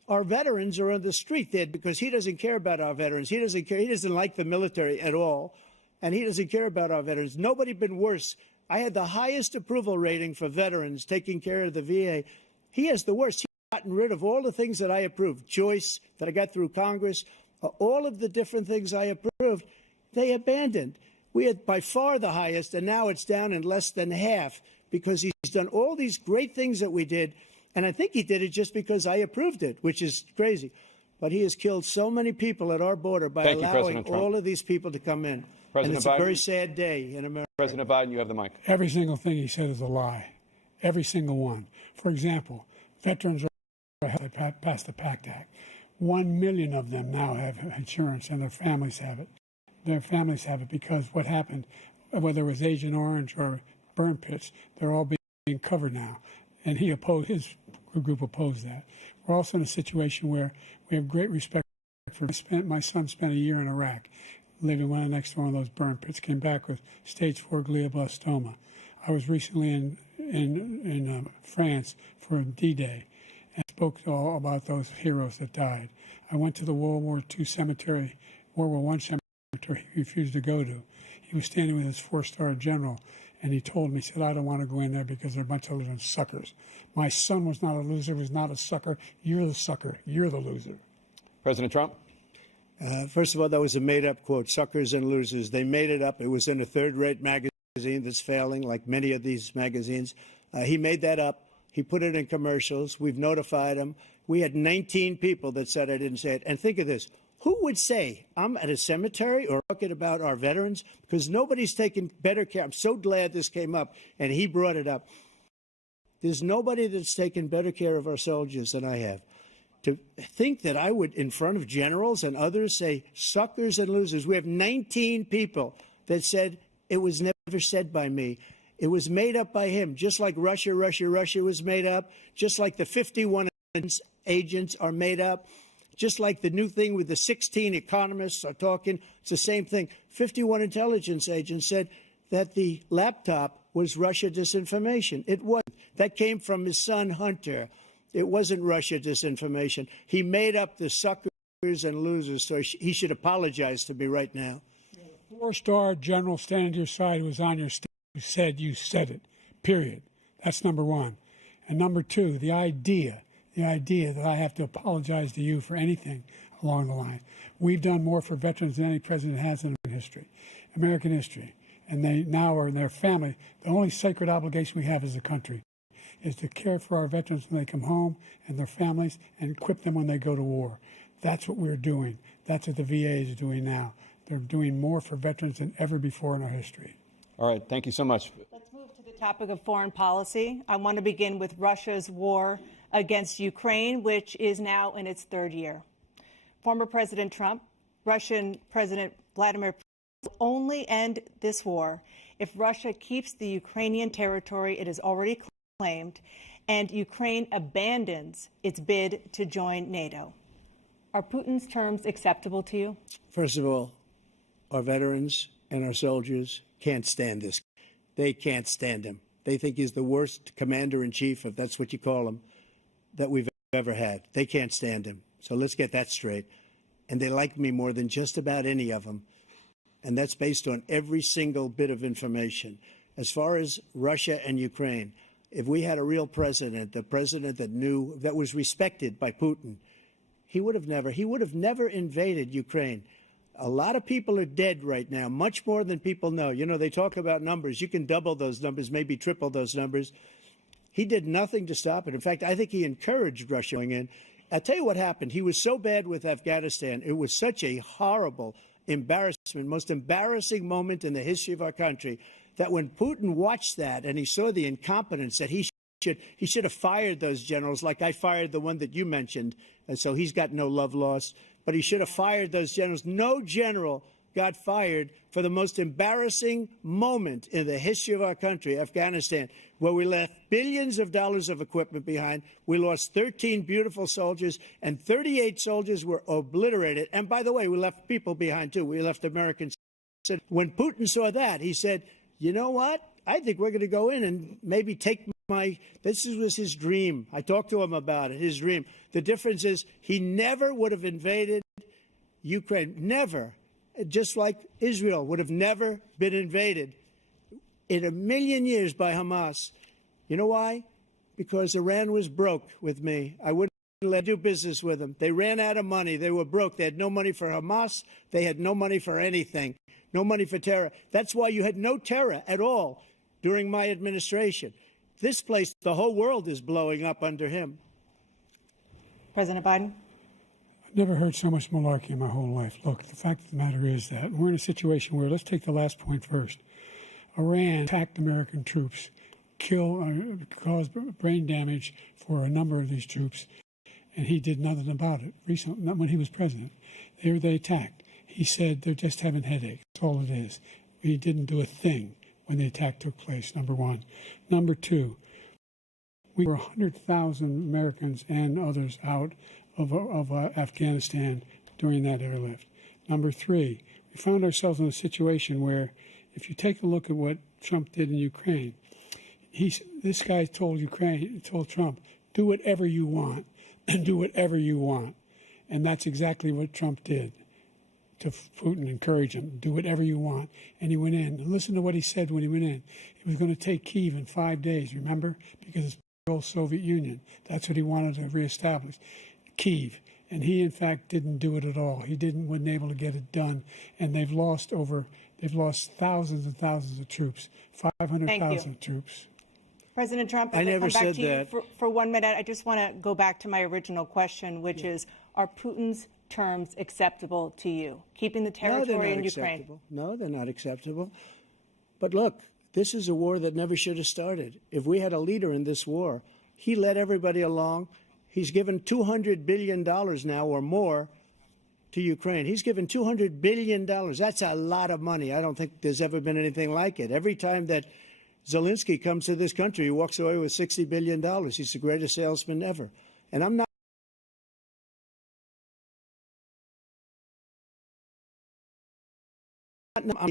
Our veterans are on the street there because he doesn't care about our veterans. He doesn't care. He doesn't like the military at all, and he doesn't care about our veterans. Nobody been worse. I had the highest approval rating for veterans taking care of the VA. He has the worst. He's gotten rid of all the things that I approved, choice that I got through Congress, all of the different things I approved, they abandoned. We had by far the highest, and now it's down in less than half because he's done all these great things that we did. And I think he did it just because I approved it, which is crazy. But he has killed so many people at our border by allowing all of these people to come in. And it's a very sad day in America. President Biden, you have the mic. Every single thing he said is a lie. Every single one. For example, veterans are passed the PACT Act. 1 million of them now have insurance, and their families have it. Their families have it because what happened, whether it was Agent Orange or burn pits, they're all being covered now. And his group opposed that. We're also in a situation where we have great respect for. My son spent a year in Iraq, living right next to one of those burn pits. Came back with stage 4 glioblastoma. I was recently in France for D-Day, and spoke all about those heroes that died. I went to the World War II cemetery, World War I cemetery he refused to go to. He was standing with his 4-star general. And he told me, he said, I don't want to go in there because they're a bunch of little suckers. My son was not a loser, was not a sucker. You're the sucker. You're the loser. President Trump? First of all, that was a made-up quote, suckers and losers. They made it up. It was in a third-rate magazine that's failing, like many of these magazines. He made that up. He put it in commercials. We've notified him. We had 19 people that said I didn't say it. And think of this. Who would say I'm at a cemetery or talking about our veterans? Because nobody's taken better care. I'm so glad this came up, and he brought it up. There's nobody that's taken better care of our soldiers than I have. To think that I would, in front of generals and others, say suckers and losers. We have 19 people that said it was never said by me. It was made up by him, just like Russia was made up, just like the 51 agents are made up, just like the new thing with the 16 economists are talking. It's the same thing. 51 intelligence agents said that the laptop was Russia disinformation. It wasn't. That came from his son, Hunter. It wasn't Russia disinformation. He made up the suckers and losers, so he should apologize to me right now. The four-star general standing to your side who was on your stage who said you said it, period. That's number one. And number two, the idea that I have to apologize to you for anything along the line. We've done more for veterans than any president has in American history. And they now are in their family. The only sacred obligation we have as a country is to care for our veterans when they come home and their families and equip them when they go to war. That's what we're doing. That's what the VA is doing now. They're doing more for veterans than ever before in our history. All right, thank you so much. Let's move to the topic of foreign policy. I want to begin with Russia's war against Ukraine, which is now in its third year. Former President Trump, Russian President Vladimir Putin will only end this war if Russia keeps the Ukrainian territory it has already claimed and Ukraine abandons its bid to join NATO. Are Putin's terms acceptable to you? First of all, our veterans and our soldiers can't stand this. They can't stand him. They think he's the worst commander-in-chief, if that's what you call him, that we've ever had. They can't stand him. So let's get that straight. And they like me more than just about any of them. And that's based on every single bit of information. As far as Russia and Ukraine, if we had a real president, the president that knew, that was respected by Putin, he would have never invaded Ukraine. A lot of people are dead right now, much more than people know. You know, they talk about numbers. You can double those numbers, maybe triple those numbers. He did nothing to stop it. In fact, I think he encouraged Russia going in. I'll tell you what happened. He was so bad with Afghanistan. It was such a horrible embarrassment, most embarrassing moment in the history of our country, that when Putin watched that and he saw the incompetence, that he should have fired those generals, like I fired the one that you mentioned. And so he's got no love lost. But he should have fired those generals. No general got fired for the most embarrassing moment in the history of our country, Afghanistan, where we left billions of dollars of equipment behind. We lost 13 beautiful soldiers, and 38 soldiers were obliterated. And by the way, we left people behind, too. We left Americans. When Putin saw that, he said, you know what? I think we're going to go in and maybe take this was his dream. I talked to him about it, his dream. The difference is he never would have invaded Ukraine. Never. Just like Israel would have never been invaded in a million years by Hamas. You know why? Because Iran was broke with me. I wouldn't let do business with them. They ran out of money. They were broke. They had no money for Hamas. They had no money for anything. No money for terror. That's why you had no terror at all during my administration. This place, the whole world is blowing up under him. President Biden? I've never heard so much malarkey in my whole life. Look, the fact of the matter is that we're in a situation where, let's take the last point first. Iran attacked American troops, caused brain damage for a number of these troops, and he did nothing about it. Recently, not when he was president. They attacked. He said they're just having headaches. That's all it is. He didn't do a thing when the attack took place, number one. Number two, we were 100,000 Americans and others out of Afghanistan during that airlift. Number three, we found ourselves in a situation where, if you take a look at what Trump did in Ukraine, this guy told Trump, do whatever you want, and do whatever you want. And that's exactly what Trump did to Putin, encourage him, do whatever you want. And he went in. And listen to what he said when he went in. He was going to take Kyiv in 5 days, remember? Because it's the old Soviet Union. That's what he wanted to reestablish, Kyiv. And he, in fact, didn't do it at all. He wasn't able to get it done. And they've lost thousands and thousands of troops, 500,000 troops. President Trump, I never come back said to you that. for 1 minute. I just want to go back to my original question, which is, are Putin's terms acceptable to you? Keeping the territory in Ukraine? Acceptable. No, they're not acceptable. But look, this is a war that never should have started. If we had a leader in this war, he led everybody along. He's given $200 billion now or more to Ukraine. He's given $200 billion. That's a lot of money. I don't think there's ever been anything like it. Every time that Zelensky comes to this country, he walks away with $60 billion. He's the greatest salesman ever. And I'm not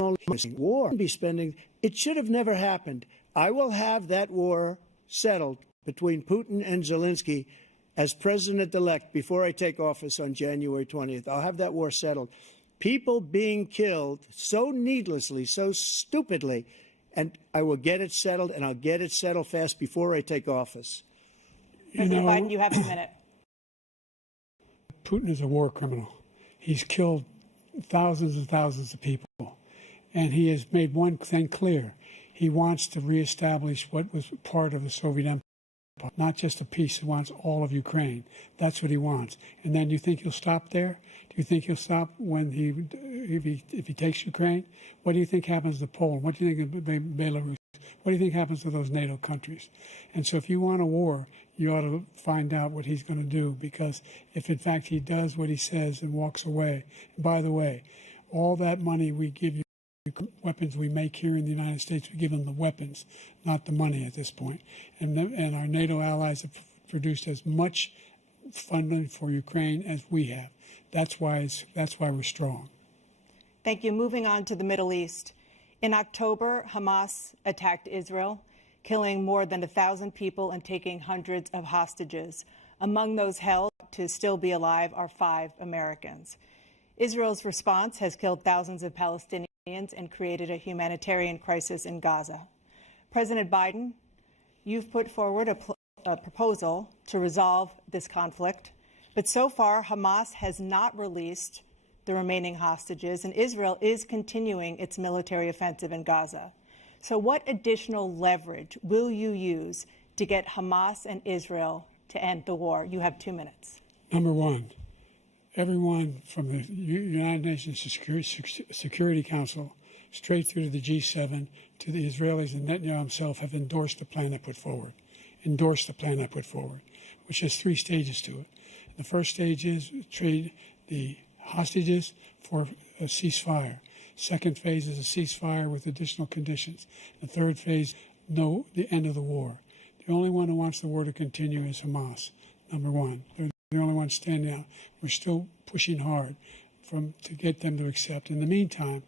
only war be spending. It should have never happened. I will have that war settled between Putin and Zelensky as president-elect before I take office on January 20th. I'll have that war settled. People being killed so needlessly, so stupidly, and I will get it settled, and I'll get it settled fast before I take office. President Biden, you have a minute. Putin is a war criminal. He's killed thousands and thousands of people. And he has made one thing clear. He wants to reestablish what was part of the Soviet Empire. Not just a piece. He wants all of Ukraine. That's what he wants. And then you think he'll stop there? Do you think he'll stop when if he takes Ukraine? What do you think happens to Poland? What do you think of Belarus? What do you think happens to those NATO countries? And so if you want a war, you ought to find out what he's going to do, because if in fact he does what he says and walks away, and by the way, all that money we give you, weapons we make here in the United States, we give them the weapons, not the money at this point. And our NATO allies have produced as much funding for Ukraine as we have. That's why we're strong. Thank you. Moving on to the Middle East. In October, Hamas attacked Israel, killing more than 1,000 people and taking hundreds of hostages. Among those held to still be alive are 5 Americans. Israel's response has killed thousands of Palestinians and created a humanitarian crisis in Gaza. President Biden, you've put forward a proposal to resolve this conflict, but so far Hamas has not released the remaining hostages, and Israel is continuing its military offensive in Gaza. So what additional leverage will you use to get Hamas and Israel to end the war? You have 2 minutes. Number one, everyone from the United Nations Security Council straight through to the G7 to the Israelis and Netanyahu himself have endorsed the plan I put forward, which has 3 stages to it. The first stage is trade the hostages for a ceasefire. Second phase is a ceasefire with additional conditions. The third phase, the end of the war. The only one who wants the war to continue is Hamas, number one. They're the only ones standing out. We're still pushing hard to get them to accept. In the meantime,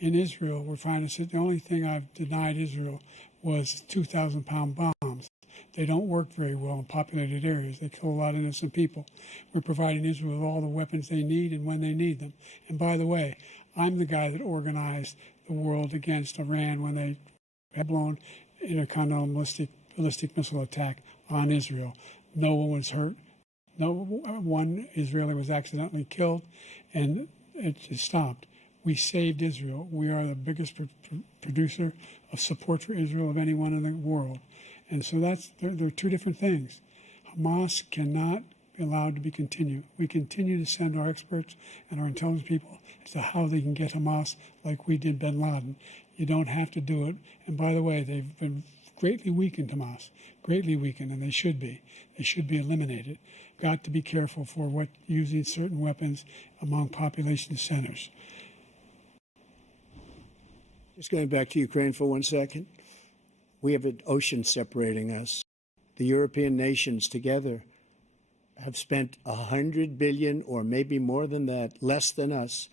in Israel, we're finding that the only thing I've denied Israel was 2,000-pound bombs. They don't work very well in populated areas. They kill a lot of innocent people. We're providing Israel with all the weapons they need and when they need them. And by the way, I'm the guy organized the world against Iran when they had blown intercontinental ballistic missile attack on Israel. No one was hurt. No one Israeli was accidentally killed, and it just stopped. We saved Israel. We are the biggest producer of support for Israel of anyone in the world. And so there are 2 different things. Hamas cannot be allowed to be continued. We continue to send our experts and our intelligence people as to how they can get Hamas like we did bin Laden. You don't have to do it. And by the way, they've been greatly weakened, Hamas, greatly weakened, and they should be. They should be eliminated. Got to be careful for using certain weapons among population centers. Just going back to Ukraine for 1 second. We have an ocean separating us. The European nations together have spent $100 billion, or maybe more than that, less than us.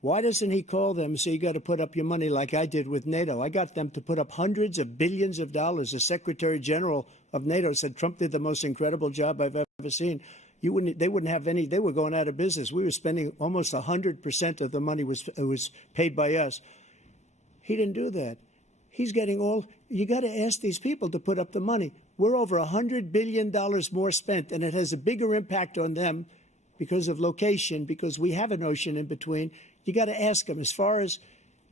Why doesn't he call them and say, you got to put up your money like I did with NATO? I got them to put up hundreds of billions of dollars. The Secretary General of NATO said Trump did the most incredible job I've ever seen. They wouldn't have any. They were going out of business. We were spending almost 100% of the money was paid by us. He didn't do that. He's getting all. You got to ask these people to put up the money. We're over $100 billion more spent, and it has a bigger impact on them because of location, because we have an ocean in between. You got to ask them. As far as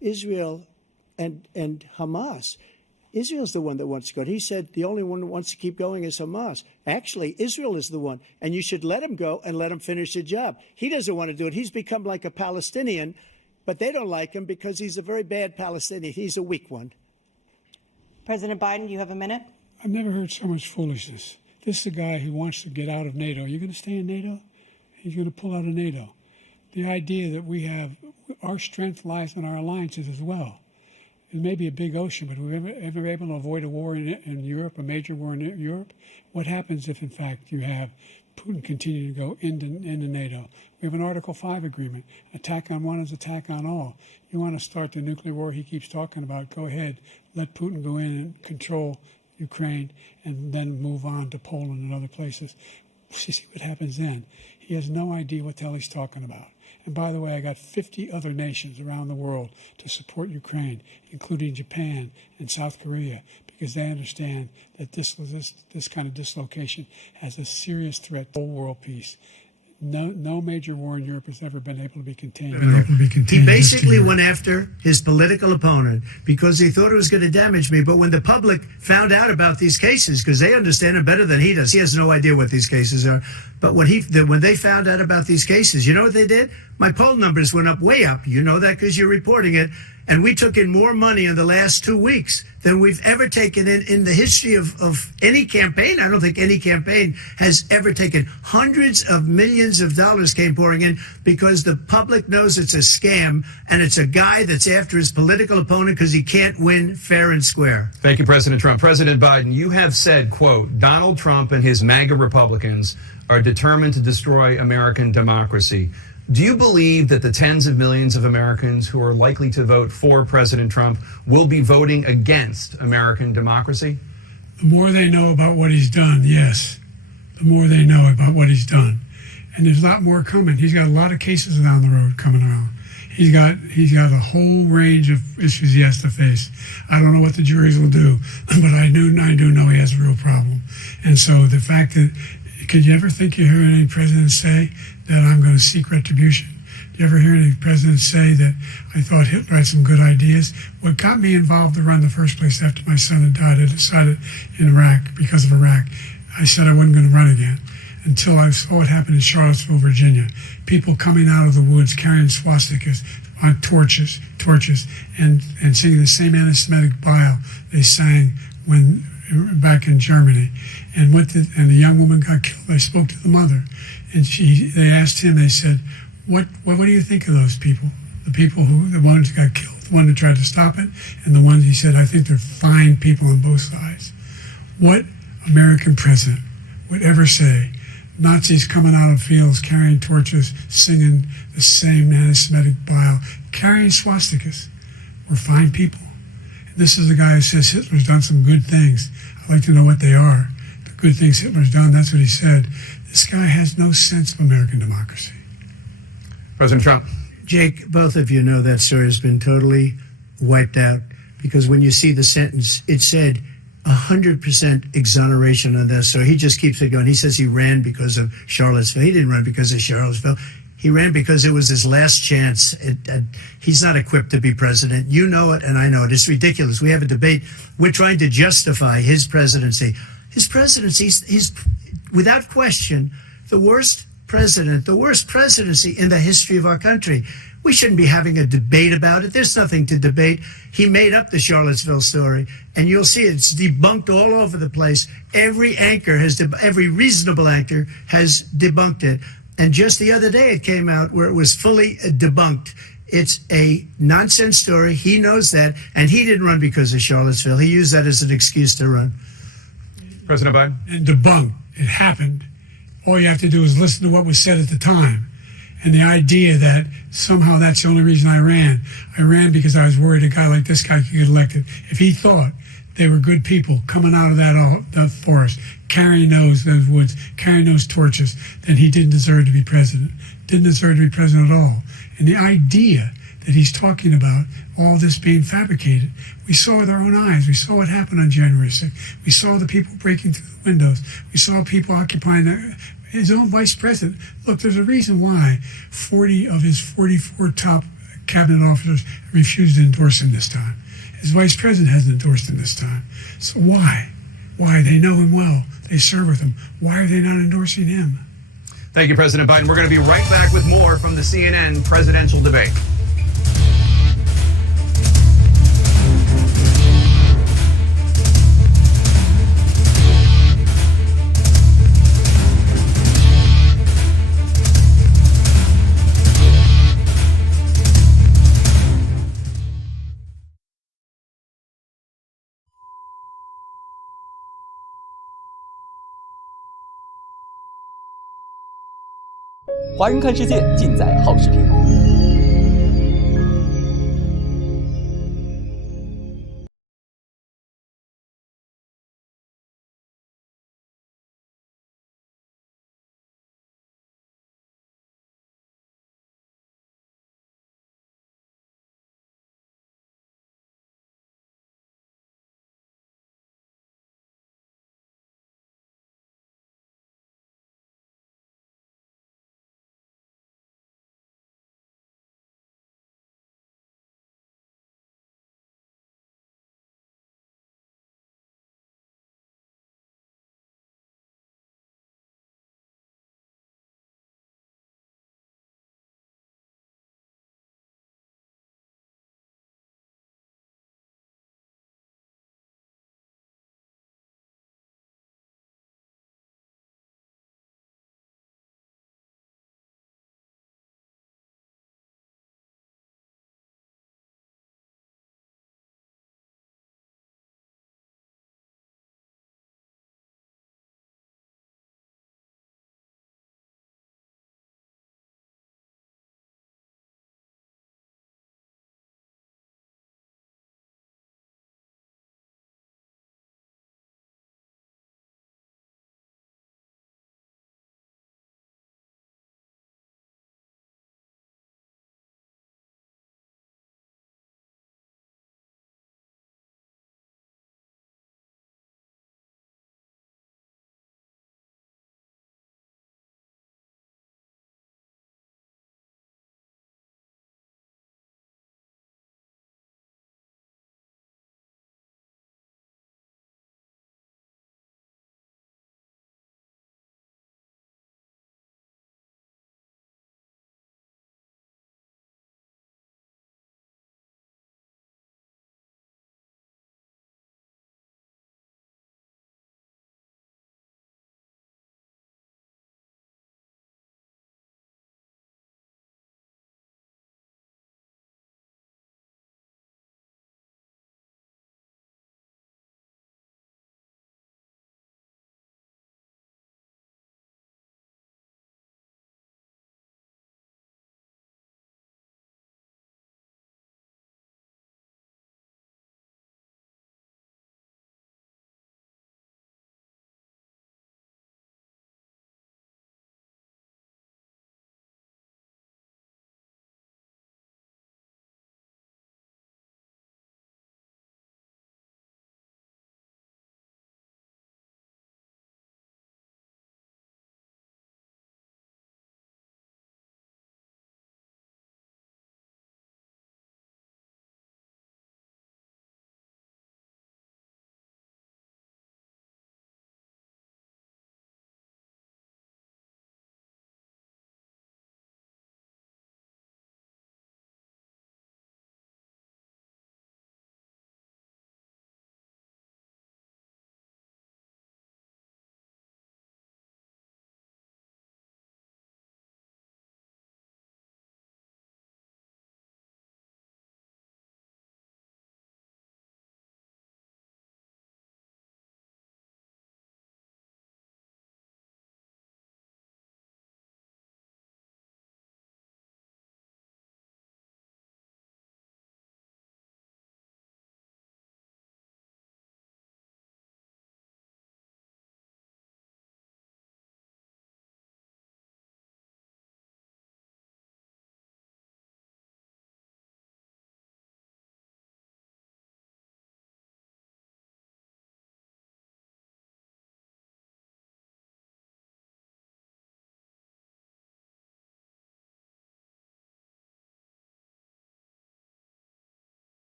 Israel and Hamas, Israel's the one that wants to go. He said the only one that wants to keep going is Hamas. Actually, Israel is the one, and you should let him go and let him finish the job. He doesn't want to do it. He's become like a Palestinian, but they don't like him because he's a very bad Palestinian. He's a weak one. President Biden, you have a minute. I've never heard so much foolishness. This is a guy who wants to get out of NATO. Are you going to stay in NATO? He's going to pull out of NATO. The idea that we have, our strength lies in our alliances as well. It may be a big ocean, but we're ever able to avoid a war in Europe, a major war in Europe? What happens if, in fact, you have Putin continue to go into NATO? We have an Article 5 agreement. Attack on one is attack on all. You want to start the nuclear war he keeps talking about, go ahead. Let Putin go in and control Ukraine and then move on to Poland and other places. See what happens then. He has no idea what the hell he's talking about. And by the way, I got 50 other nations around the world to support Ukraine, including Japan and South Korea, because they understand that this kind of dislocation has a serious threat to whole world peace. No major war in Europe has ever been able to be contained. He basically went after his political opponent because he thought it was going to damage me. But when the public found out about these cases, because they understand it better than he does, he has no idea what these cases are. But when they found out about these cases, you know what they did? My poll numbers went up, way up. You know that because you're reporting it. And we took in more money in the last 2 weeks than we've ever taken in the history of any campaign. I don't think any campaign has ever taken. Hundreds of millions of dollars came pouring in because the public knows it's a scam and it's a guy that's after his political opponent because he can't win fair and square. Thank you, President Trump. President Biden, you have said, quote, Donald Trump and his MAGA Republicans are determined to destroy American democracy. Do you believe that the tens of millions of Americans who are likely to vote for President Trump will be voting against American democracy? The more they know about what he's done, yes. The more they know about what he's done. And there's a lot more coming. He's got a lot of cases down the road coming around. He's got a whole range of issues he has to face. I don't know what the juries will do, but I do know he has a real problem. And so the fact that, could you ever think you heard any president say that I'm going to seek retribution? Do you ever hear any president say that I thought Hitler had some good ideas? What got me involved to run in the first place after my son had died, I decided in Iraq, because of Iraq, I said I wasn't going to run again until I saw what happened in Charlottesville, Virginia. People coming out of the woods carrying swastikas on torches, and singing the same anti-Semitic bile they sang when back in Germany. And the young woman got killed. I spoke to the mother, and they asked him. They said, "What do you think of those people? The ones who got killed, the one who tried to stop it, and the ones," he said, "I think they're fine people on both sides." What American president would ever say? Nazis coming out of fields, carrying torches, singing the same anti-Semitic bile, carrying swastikas, were fine people. And this is the guy who says Hitler's done some good things. I'd like to know what they are. The good things Hitler's done, that's what he said. This guy has no sense of American democracy. President Trump. Jake, both of you know that story has been totally wiped out because when you see the sentence, it said 100% exoneration on that. So he just keeps it going. He says he ran because of Charlottesville. He didn't run because of Charlottesville. He ran because it was his last chance. He's not equipped to be president. You know it, and I know it. It's ridiculous. We have a debate. We're trying to justify his presidency. His presidency, he's without question the worst president, the worst presidency in the history of our country. We shouldn't be having a debate about it. There's nothing to debate. He made up the Charlottesville story, and you'll see it's debunked all over the place. Every reasonable anchor has debunked it. And just the other day, it came out where it was fully debunked. It's a nonsense story. He knows that, and he didn't run because of Charlottesville. He used that as an excuse to run. President Biden. And debunked. It happened. All you have to do is listen to what was said at the time. And the idea that somehow that's the only reason I ran. I ran because I was worried a guy like this guy could get elected. If he thought they were good people coming out of that forest, carrying those woods, carrying those torches, then he didn't deserve to be president. Didn't deserve to be president at all. And the idea that he's talking about all this being fabricated, we saw with our own eyes. We saw what happened on January 6th. We saw the people breaking through the windows. We saw people occupying his own vice president. Look, there's a reason why 40 of his 44 top cabinet officers refused to endorse him this time. His vice president hasn't endorsed him this time. So why? Why? They know him well. They serve with him. Why are they not endorsing him? Thank you, President Biden. We're going to be right back with more from the CNN presidential debate.《华人看世界》尽在好视频。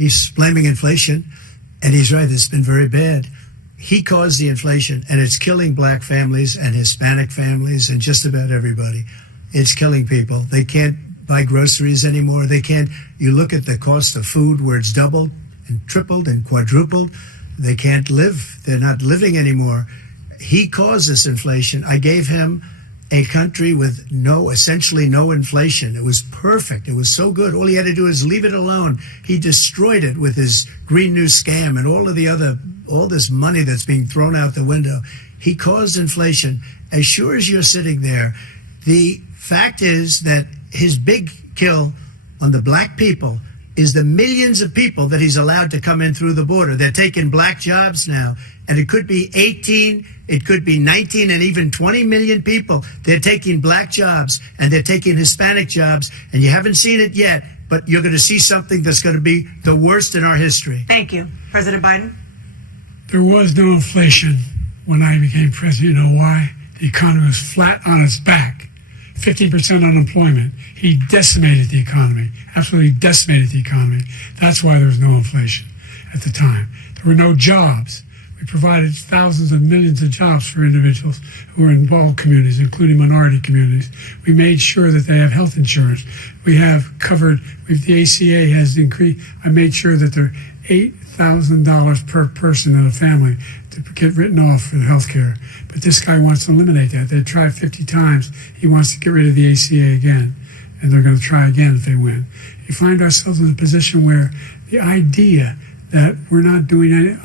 He's blaming inflation, and he's right, it's been very bad. He caused the inflation, and it's killing black families and Hispanic families and just about everybody. It's killing people. They can't buy groceries anymore. They can't. You look at the cost of food where it's doubled and tripled and quadrupled. They can't live. They're not living anymore. He caused this inflation. I gave him a country with essentially no inflation. It was perfect. It was so good. All he had to do is leave it alone. He destroyed it with his Green New Scam and all this money that's being thrown out the window. He caused inflation. As sure as you're sitting there, the fact is that his big kill on the black people is the millions of people that he's allowed to come in through the border. They're taking black jobs now, and it could be 18, it could be 19, and even 20 million people. They're taking black jobs, and they're taking Hispanic jobs, and you haven't seen it yet, but you're going to see something that's going to be the worst in our history. Thank you. President Biden? There was no inflation when I became president. You know why? The economy was flat on its back. 15% unemployment. He decimated the economy, absolutely decimated the economy. That's why there was no inflation at the time. There were no jobs. We provided thousands of millions of jobs for individuals who are in all communities, including minority communities. We made sure that they have health insurance. We have covered, the ACA has increased. I made sure that they're $8,000 per person in a family to get written off for health care. But this guy wants to eliminate that. They tried 50 times. He wants to get rid of the ACA again, and they're going to try again if they win. You find ourselves in a position where the idea that we're not doing any,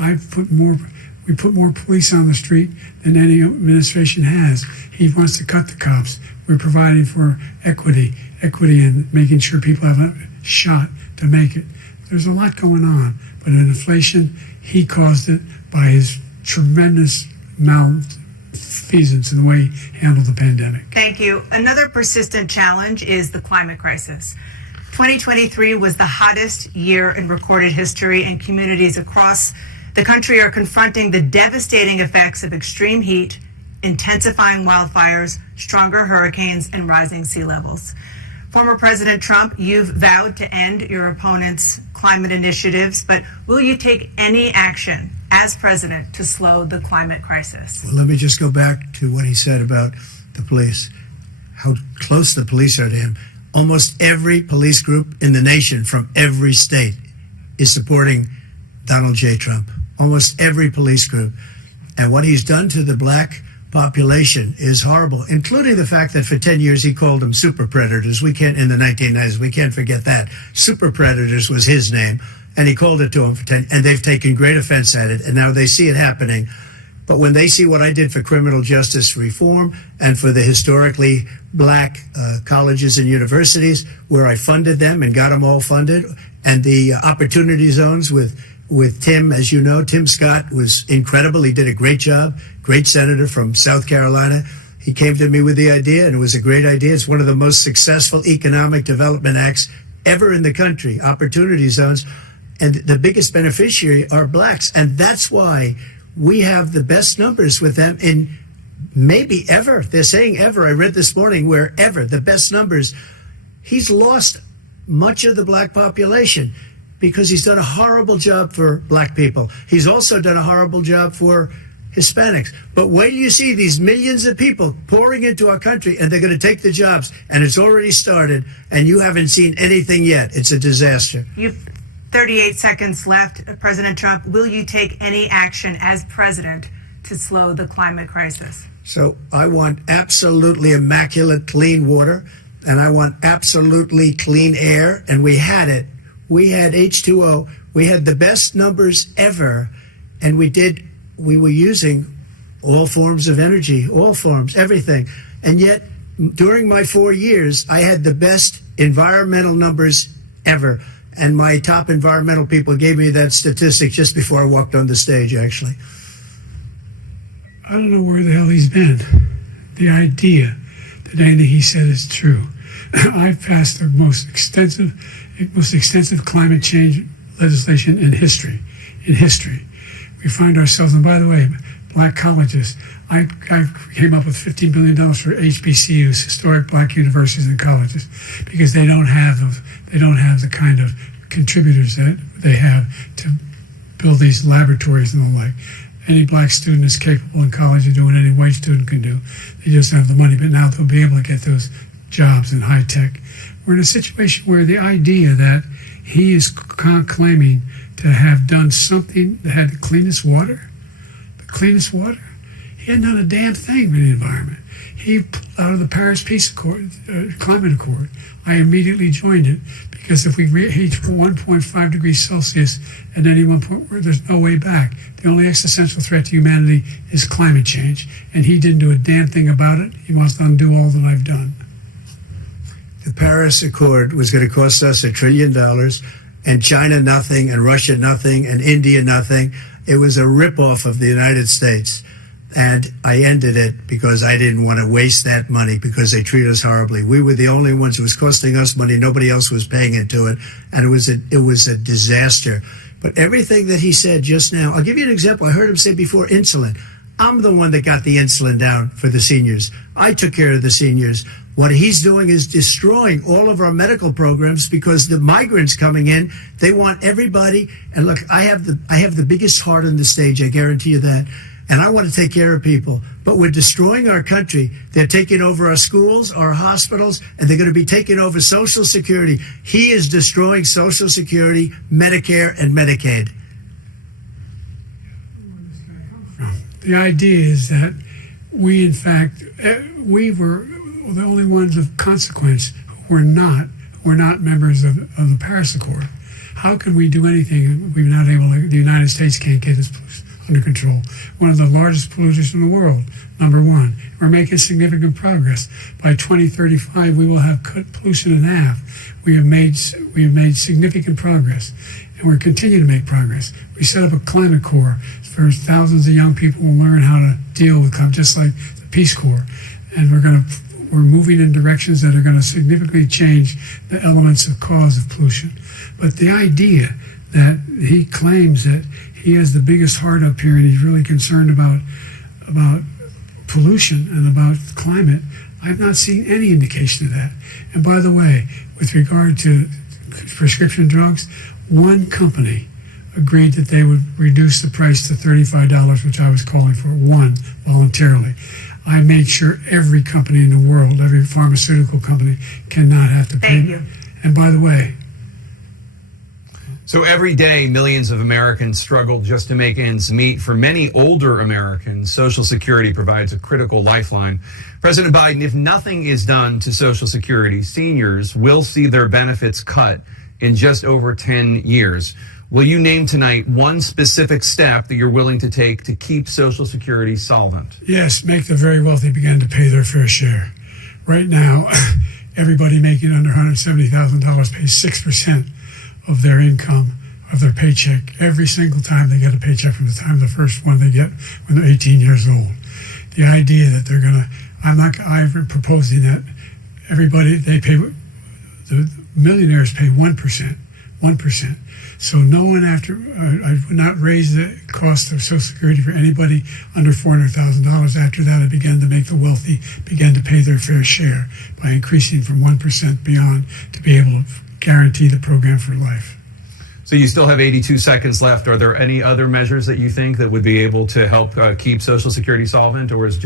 we put more police on the street than any administration has. He wants to cut the cops. We're providing for equity and making sure people have a shot to make it. There's a lot going on, but in inflation, he caused it by his tremendous malfeasance in the way he handled the pandemic. Thank you. Another persistent challenge is the climate crisis. 2023 was the hottest year in recorded history, and communities across the country are confronting the devastating effects of extreme heat, intensifying wildfires, stronger hurricanes, and rising sea levels. Former President Trump, you've vowed to end your opponent's climate initiatives, but will you take any action as president to slow the climate crisis? Well, let me just go back to what he said about the police, how close the police are to him. Almost every police group in the nation from every state is supporting Donald J. Trump. Almost every police group. And what he's done to the black population is horrible, including the fact that for 10 years he called them super predators. In the 1990s, we can't forget that. Super predators was his name, and he called it to them for 10, and they've taken great offense at it, and now they see it happening. But when they see what I did for criminal justice reform and for the historically black colleges and universities, where I funded them and got them all funded, and the opportunity zones with Tim, as you know, Tim Scott was incredible. He did a great job, great senator from South Carolina. He came to me with the idea, and it was a great idea. It's one of the most successful economic development acts ever in the country, opportunity zones. And the biggest beneficiary are blacks. And that's why we have the best numbers with them in maybe ever. They're saying ever. I read this morning where ever, the best numbers. He's lost much of the black population because he's done a horrible job for black people. He's also done a horrible job for Hispanics. But wait till you see these millions of people pouring into our country, and they're going to take the jobs, and it's already started, and you haven't seen anything yet. It's a disaster. You've 38 seconds left. President Trump, will you take any action as president to slow the climate crisis? So I want absolutely immaculate clean water, and I want absolutely clean air, and we had it. We had H2O. We had the best numbers ever, and we were using all forms of energy, all forms, everything. And yet, during my 4 years, I had the best environmental numbers ever. And my top environmental people gave me that statistic just before I walked on the stage, actually. I don't know where the hell he's been. The idea that anything he said is true. I've passed the most extensive climate change legislation in history. We find ourselves, and by the way, black colleges. I came up with $15 billion for HBCUs, historic black universities and colleges, because they don't have the kind of contributors that they have to build these laboratories and the like. Any black student is capable in college of doing any white student can do. They just don't have the money, but now they'll be able to get those jobs in high tech. We're in a situation where the idea that he is claiming to have done something that had the cleanest water, he hadn't done a damn thing with the environment. He pulled out of the Paris Peace Accord, Climate Accord. I immediately joined it because if we reach 1.5 degrees Celsius at any one point, there's no way back. The only existential threat to humanity is climate change, and he didn't do a damn thing about it. He wants to undo all that I've done. The Paris Accord was going to cost us $1 trillion, and China nothing, and Russia nothing, and India nothing. It was a ripoff of the United States. And I ended it because I didn't want to waste that money because they treat us horribly. We were the only ones. It was costing us money. Nobody else was paying into it. And it was a disaster. But everything that he said just now, I'll give you an example. I heard him say before insulin. I'm the one that got the insulin down for the seniors. I took care of the seniors. What he's doing is destroying all of our medical programs because the migrants coming in, they want everybody. And look, I have the biggest heart on the stage. I guarantee you that. And I want to take care of people, but we're destroying our country. They're taking over our schools, our hospitals, and they're going to be taking over Social Security. He is destroying Social Security, Medicare, and Medicaid. The idea is that we, in fact, we were the only ones of consequence who were not members of the Paris Accord. How can we do anything? We're not able to, the United States can't get this under control. One of the largest polluters in the world, number one. We're making significant progress. By 2035, we will have cut pollution in half. We have made significant progress, and we're continuing to make progress. We set up a climate corps for thousands of young people will learn how to deal with climate, just like the Peace Corps. And we're moving in directions that are going to significantly change the elements of cause of pollution. But the idea that he claims that he has the biggest heart up here and he's really concerned about pollution and about climate, I've not seen any indication of that. And by the way, with regard to prescription drugs, one company agreed that they would reduce the price to $35, which I was calling for, one, voluntarily. I made sure every company in the world, every pharmaceutical company, cannot have to pay. Thank you. And by the way, so every day, millions of Americans struggle just to make ends meet. For many older Americans, Social Security provides a critical lifeline. President Biden, if nothing is done to Social Security, seniors will see their benefits cut in just over 10 years. Will you name tonight one specific step that you're willing to take to keep Social Security solvent? yes, make the very wealthy begin to pay their fair share. Right now, everybody making under $170,000 pays 6% of their income, of their paycheck, every single time they get a paycheck from the time the first one they get when they're 18 years old. The idea that they're going to, I'm proposing that everybody, they pay, the millionaires pay 1%. So no one I would not raise the cost of Social Security for anybody under $400,000. After that, I began to make the wealthy begin to pay their fair share by increasing from 1% beyond to be able to guarantee the program for life. So you still have 82 seconds left. Are there any other measures that you think that would be able to help keep Social Security solvent, or is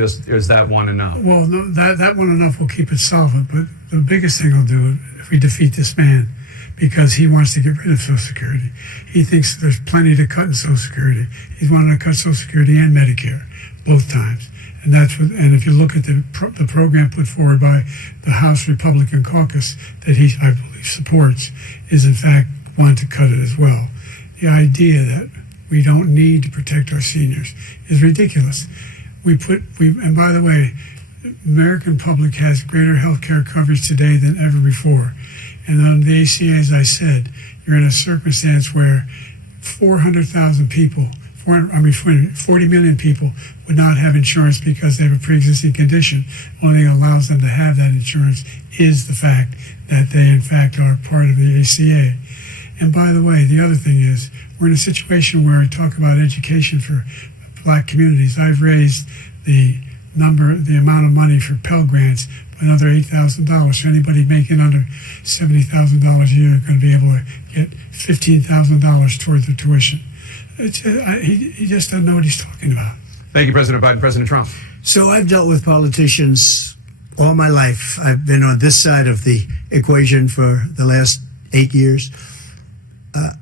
that one enough? Well, no, that one enough will keep it solvent, but the biggest thing will do it if we defeat this man, because he wants to get rid of Social Security. He thinks there's plenty to cut in Social Security. He's wanting to cut Social Security and Medicare both times. And and if you look at the program put forward by the House Republican caucus that I believe supports, is in fact want to cut it as well. The idea that we don't need to protect our seniors is ridiculous. And by the way, the American public has greater health care coverage today than ever before. And on the ACA, as I said, you're in a circumstance where 400,000 people, 40 million people would not have insurance because they have a pre-existing condition. The only thing that allows them to have that insurance is the fact that they, in fact, are part of the ACA. And by the way, the other thing is, we're in a situation where I talk about education for black communities. I've raised the the amount of money for Pell Grants by another $8,000. So anybody making under $70,000 a year are going to be able to get $15,000 towards their tuition. He just doesn't know what he's talking about. Thank you, President Biden. President Trump. So I've dealt with politicians all my life. I've been on this side of the equation for the last 8 years.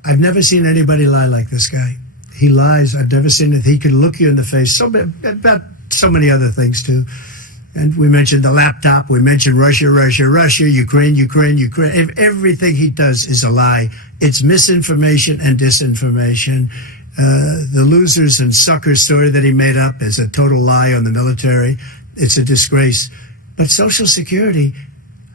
I've never seen anybody lie like this guy. He lies. I've never seen it. He can look you in the face. About so many other things, too. And we mentioned the laptop. We mentioned Russia, Ukraine. Everything he does is a lie. It's misinformation and disinformation. The losers and suckers story that he made up is a total lie on the military. It's a disgrace. But Social Security,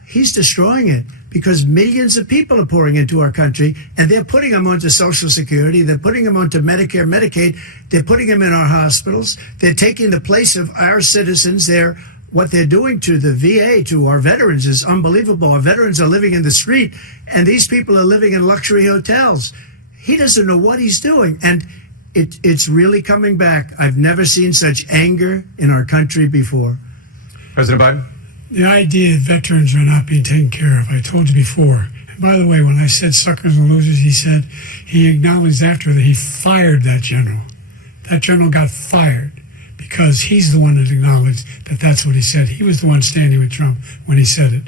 he's destroying it because millions of people are pouring into our country, and they're putting them onto Social Security. They're putting them onto Medicare, Medicaid. They're putting them in our hospitals. They're taking the place of our citizens. What they're doing to the VA, to our veterans, is unbelievable. Our veterans are living in the street, and these people are living in luxury hotels. He doesn't know what he's doing, and it's really coming back. I've never seen such anger in our country before. President Biden? The idea that veterans are not being taken care of, I told you before. And by the way, when I said suckers and losers, he acknowledged after that he fired that general. That general got fired because he's the one that acknowledged that that's what he said. He was the one standing with Trump when he said it,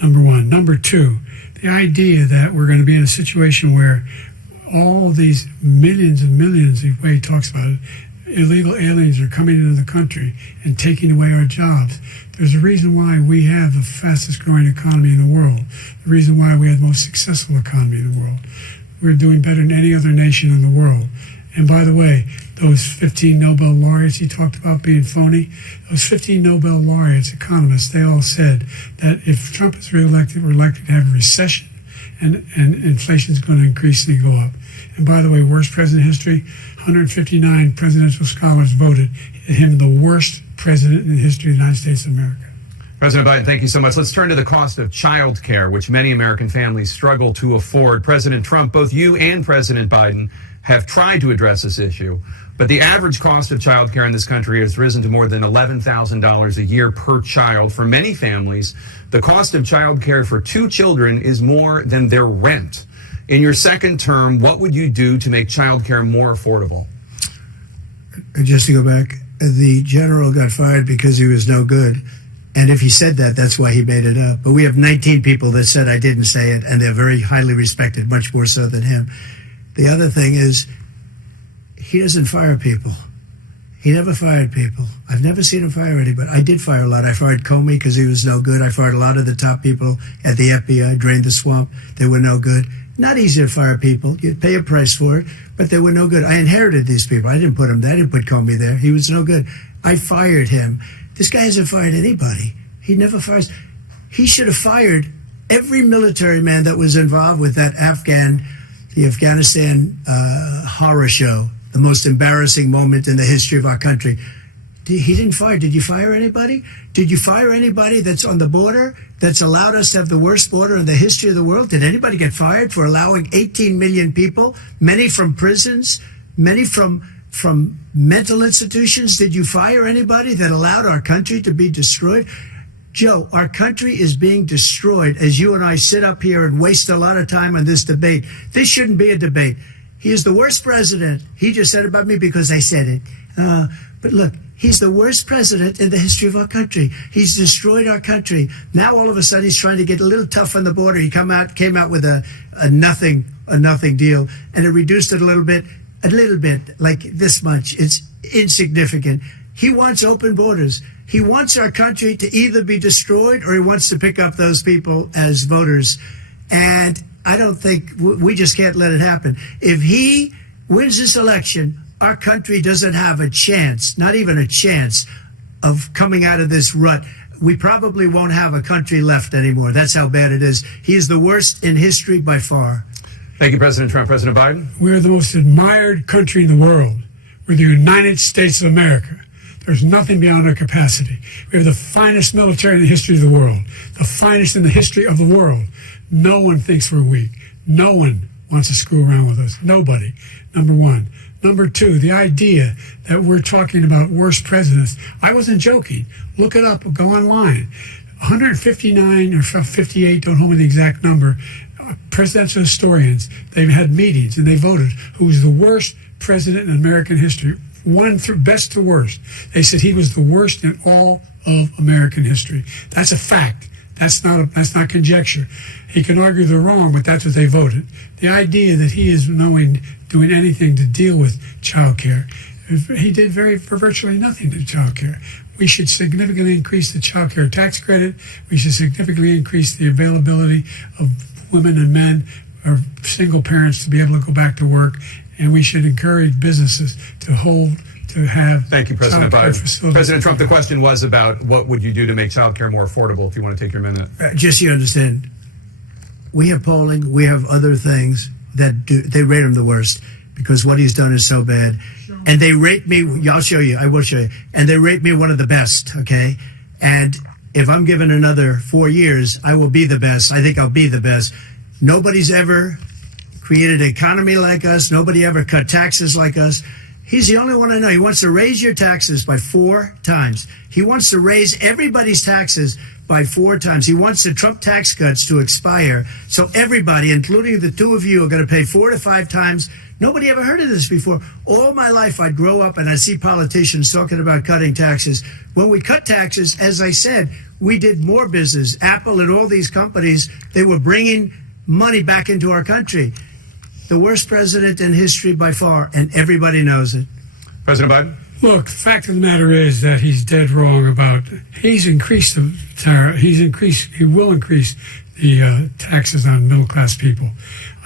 number one. Number two, the idea that we're going to be in a situation where all these millions and millions, the way he talks about it, illegal aliens are coming into the country and taking away our jobs. There's a reason why we have the fastest growing economy in the world, the reason why we have the most successful economy in the world. We're doing better than any other nation in the world. And by the way, those 15 Nobel laureates he talked about being phony, those 15 Nobel laureates, economists, they all said that if Trump is reelected, we're likely to have a recession and inflation is going to increasingly go up. And by the way, worst president in history, 159 presidential scholars voted him the worst president in the history of the United States of America. President Biden, thank you so much. Let's turn to the cost of child care, which many American families struggle to afford. President Trump, both you and President Biden have tried to address this issue, but the average cost of child care in this country has risen to more than $11,000 a year per child. For many families, the cost of child care for 2 children is more than their rent. In your second term, what would you do to make child care more affordable? Just to go back, the general got fired because he was no good. And if he said that, that's why he made it up. But we have 19 people that said I didn't say it, and they're very highly respected, much more so than him. The other thing is, he doesn't fire people. He never fired people. I've never seen him fire anybody. I did fire a lot. I fired Comey because he was no good. I fired a lot of the top people at the FBI, drained the swamp. They were no good. Not easy to fire people. You'd pay a price for it, but they were no good. I inherited these people. I didn't put them there. I didn't put Comey there. He was no good. I fired him. This guy hasn't fired anybody. He never fires. He should have fired every military man that was involved with that the Afghanistan horror show, the most embarrassing moment in the history of our country. He didn't fire. Did you fire anybody? Did you fire anybody that's on the border that's allowed us to have the worst border in the history of the world? Did anybody get fired for allowing 18 million people, many from prisons, many from mental institutions? Did you fire anybody that allowed our country to be destroyed? Joe, our country is being destroyed as you and I sit up here and waste a lot of time on this debate. This shouldn't be a debate. He is the worst president. He just said about me because I said it. But look, he's the worst president in the history of our country. He's destroyed our country. Now all of a sudden he's trying to get a little tough on the border. He came out with a nothing deal, and it reduced it a little bit, like this much. It's insignificant. He wants open borders. He wants our country to either be destroyed or he wants to pick up those people as voters. And I don't think we just can't let it happen. If he wins this election, our country doesn't have a chance, not even a chance, of coming out of this rut. We probably won't have a country left anymore. That's how bad it is. He is the worst in history by far. Thank you, President Trump. President Biden? We're the most admired country in the world. We're the United States of America. There's nothing beyond our capacity. We have the finest military in the history of the world, the finest in the history of the world. No one thinks we're weak. No one wants to screw around with us. Nobody. Number one. Number two, the idea that we're talking about worst presidents. I wasn't joking. Look it up. Go online. 159 or 58, don't hold me the exact number, presidential historians, they've had meetings and they voted who was the worst president in American history. One through best to worst. They said he was the worst in all of American history. That's a fact. That's not conjecture. He can argue they're wrong, but that's what they voted. The idea that he is doing anything to deal with child care, he did virtually nothing to child care. We should significantly increase the child care tax credit. We should significantly increase the availability of women and men or single parents to be able to go back to work. And we should encourage businesses to have. Thank you, President Biden. President Trump, the question was about what would you do to make child care more affordable, if you want to take your minute. Just so you understand, we have polling, we have other things that they rate him the worst because what he's done is so bad. And they rate me, I'll show you, I will show you. And they rate me one of the best, okay? And if I'm given another 4 years, I will be the best. I think I'll be the best. Nobody's ever created an economy like us. Nobody ever cut taxes like us. He's the only one I know. He wants to raise your taxes by 4 times. He wants to raise everybody's taxes by 4 times. He wants the Trump tax cuts to expire. So everybody, including the two of you, are going to pay 4 to 5 times. Nobody ever heard of this before. All my life, I'd grow up and I'd see politicians talking about cutting taxes. When we cut taxes, as I said, we did more business. Apple and all these companies, they were bringing money back into our country. The worst president in history by far, and everybody knows it. President Biden? Look, the fact of the matter is that he's dead wrong about, he's increased the tariff, he will increase the taxes on middle-class people.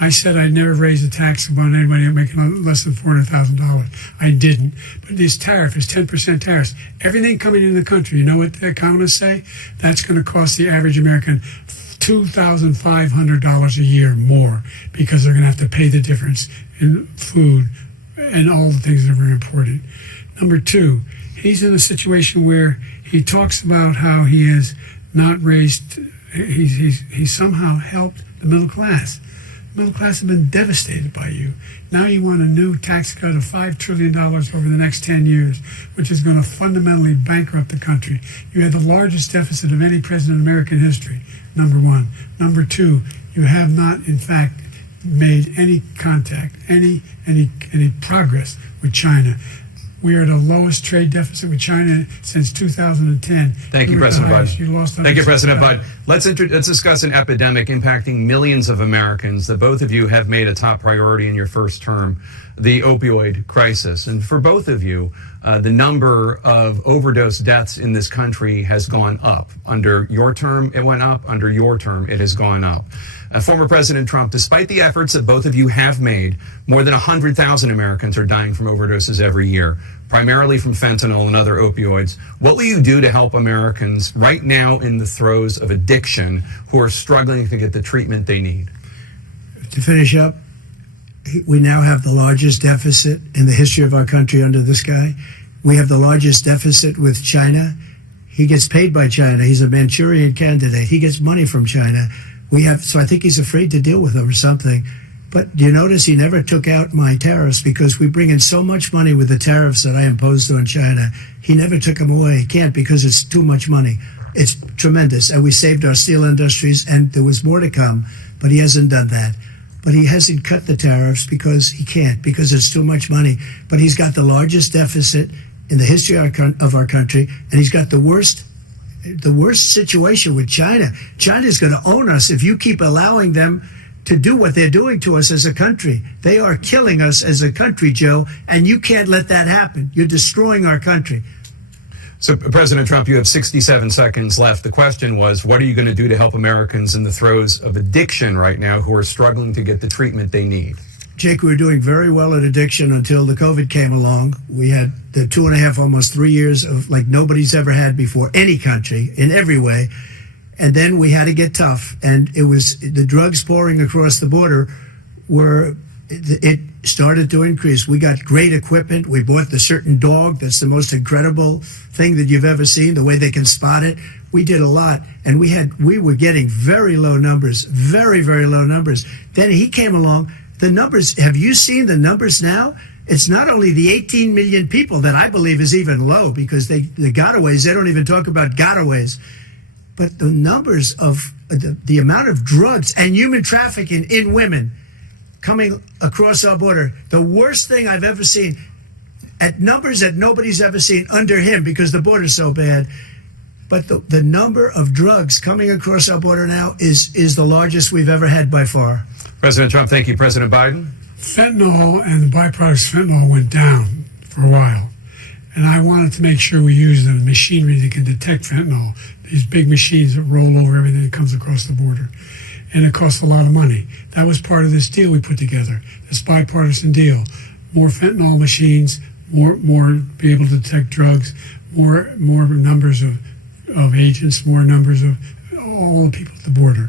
I said I'd never raise a tax on anybody making less than $400,000. I didn't. But this tariff is 10% tariffs. Everything coming into the country, you know what the economists say? That's going to cost the average American $2,500 a year more because they're going to have to pay the difference in food and all the things that are very important. Number two, he's in a situation where he talks about how he has not raised, he's somehow helped the middle class. The middle class have been devastated by you. Now you want a new tax cut of $5 trillion over the next 10 years, which is going to fundamentally bankrupt the country. You had the largest deficit of any president in American history, number one. Number two, you have not, in fact, made any contact, any progress with China. We are the lowest trade deficit with China since 2010. Thank you, President Biden. Thank you, President Biden. Let's discuss an epidemic impacting millions of Americans that both of you have made a top priority in your first term, the opioid crisis. And for both of you, the number of overdose deaths in this country has gone up. Under your term, it went up. Under your term, it has gone up. Former President Trump, despite the efforts that both of you have made, more than 100,000 Americans are dying from overdoses every year, primarily from fentanyl and other opioids. What will you do to help Americans right now in the throes of addiction who are struggling to get the treatment they need? To finish up, we now have the largest deficit in the history of our country under this guy. We have the largest deficit with China. He gets paid by China. He's a Manchurian candidate. He gets money from China. So I think he's afraid to deal with them or something. But do you notice he never took out my tariffs because we bring in so much money with the tariffs that I imposed on China. He never took them away. He can't because it's too much money. It's tremendous. And we saved our steel industries and there was more to come, but he hasn't done that. But he hasn't cut the tariffs because he can't, because it's too much money. But he's got the largest deficit in the history of our country, and he's got the worst situation with China. China's going to own us if you keep allowing them to do what they're doing to us as a country. They are killing us as a country, Joe, and you can't let that happen. You're destroying our country. So, President Trump, you have 67 seconds left. The question was, what are you going to do to help Americans in the throes of addiction right now who are struggling to get the treatment they need? Jake, we were doing very well at addiction until the COVID came along. We had the 2.5, almost 3 years of like nobody's ever had before, any country, in every way. And then we had to get tough. And it was the drugs pouring across the border it started to increase. We got great equipment. We bought the certain dog that's the most incredible thing that you've ever seen, the way they can spot it. We did a lot, and we were getting very low numbers, very, very low numbers. Then he came along. The numbers, have you seen the numbers now? It's not only the 18 million people that I believe is even low, because the gotaways, they don't even talk about gotaways, but the numbers of the amount of drugs and human trafficking in women coming across our border, the worst thing I've ever seen, at numbers that nobody's ever seen under him because the border's so bad. But the number of drugs coming across our border now is the largest we've ever had by far. President Trump, thank you. President Biden? Fentanyl and the byproducts of fentanyl went down for a while. And I wanted to make sure we use the machinery that can detect fentanyl, these big machines that roll over everything that comes across the border. And it costs a lot of money. That was part of this deal we put together, this bipartisan deal. More fentanyl machines, more be able to detect drugs, more numbers of agents, more numbers of all the people at the border.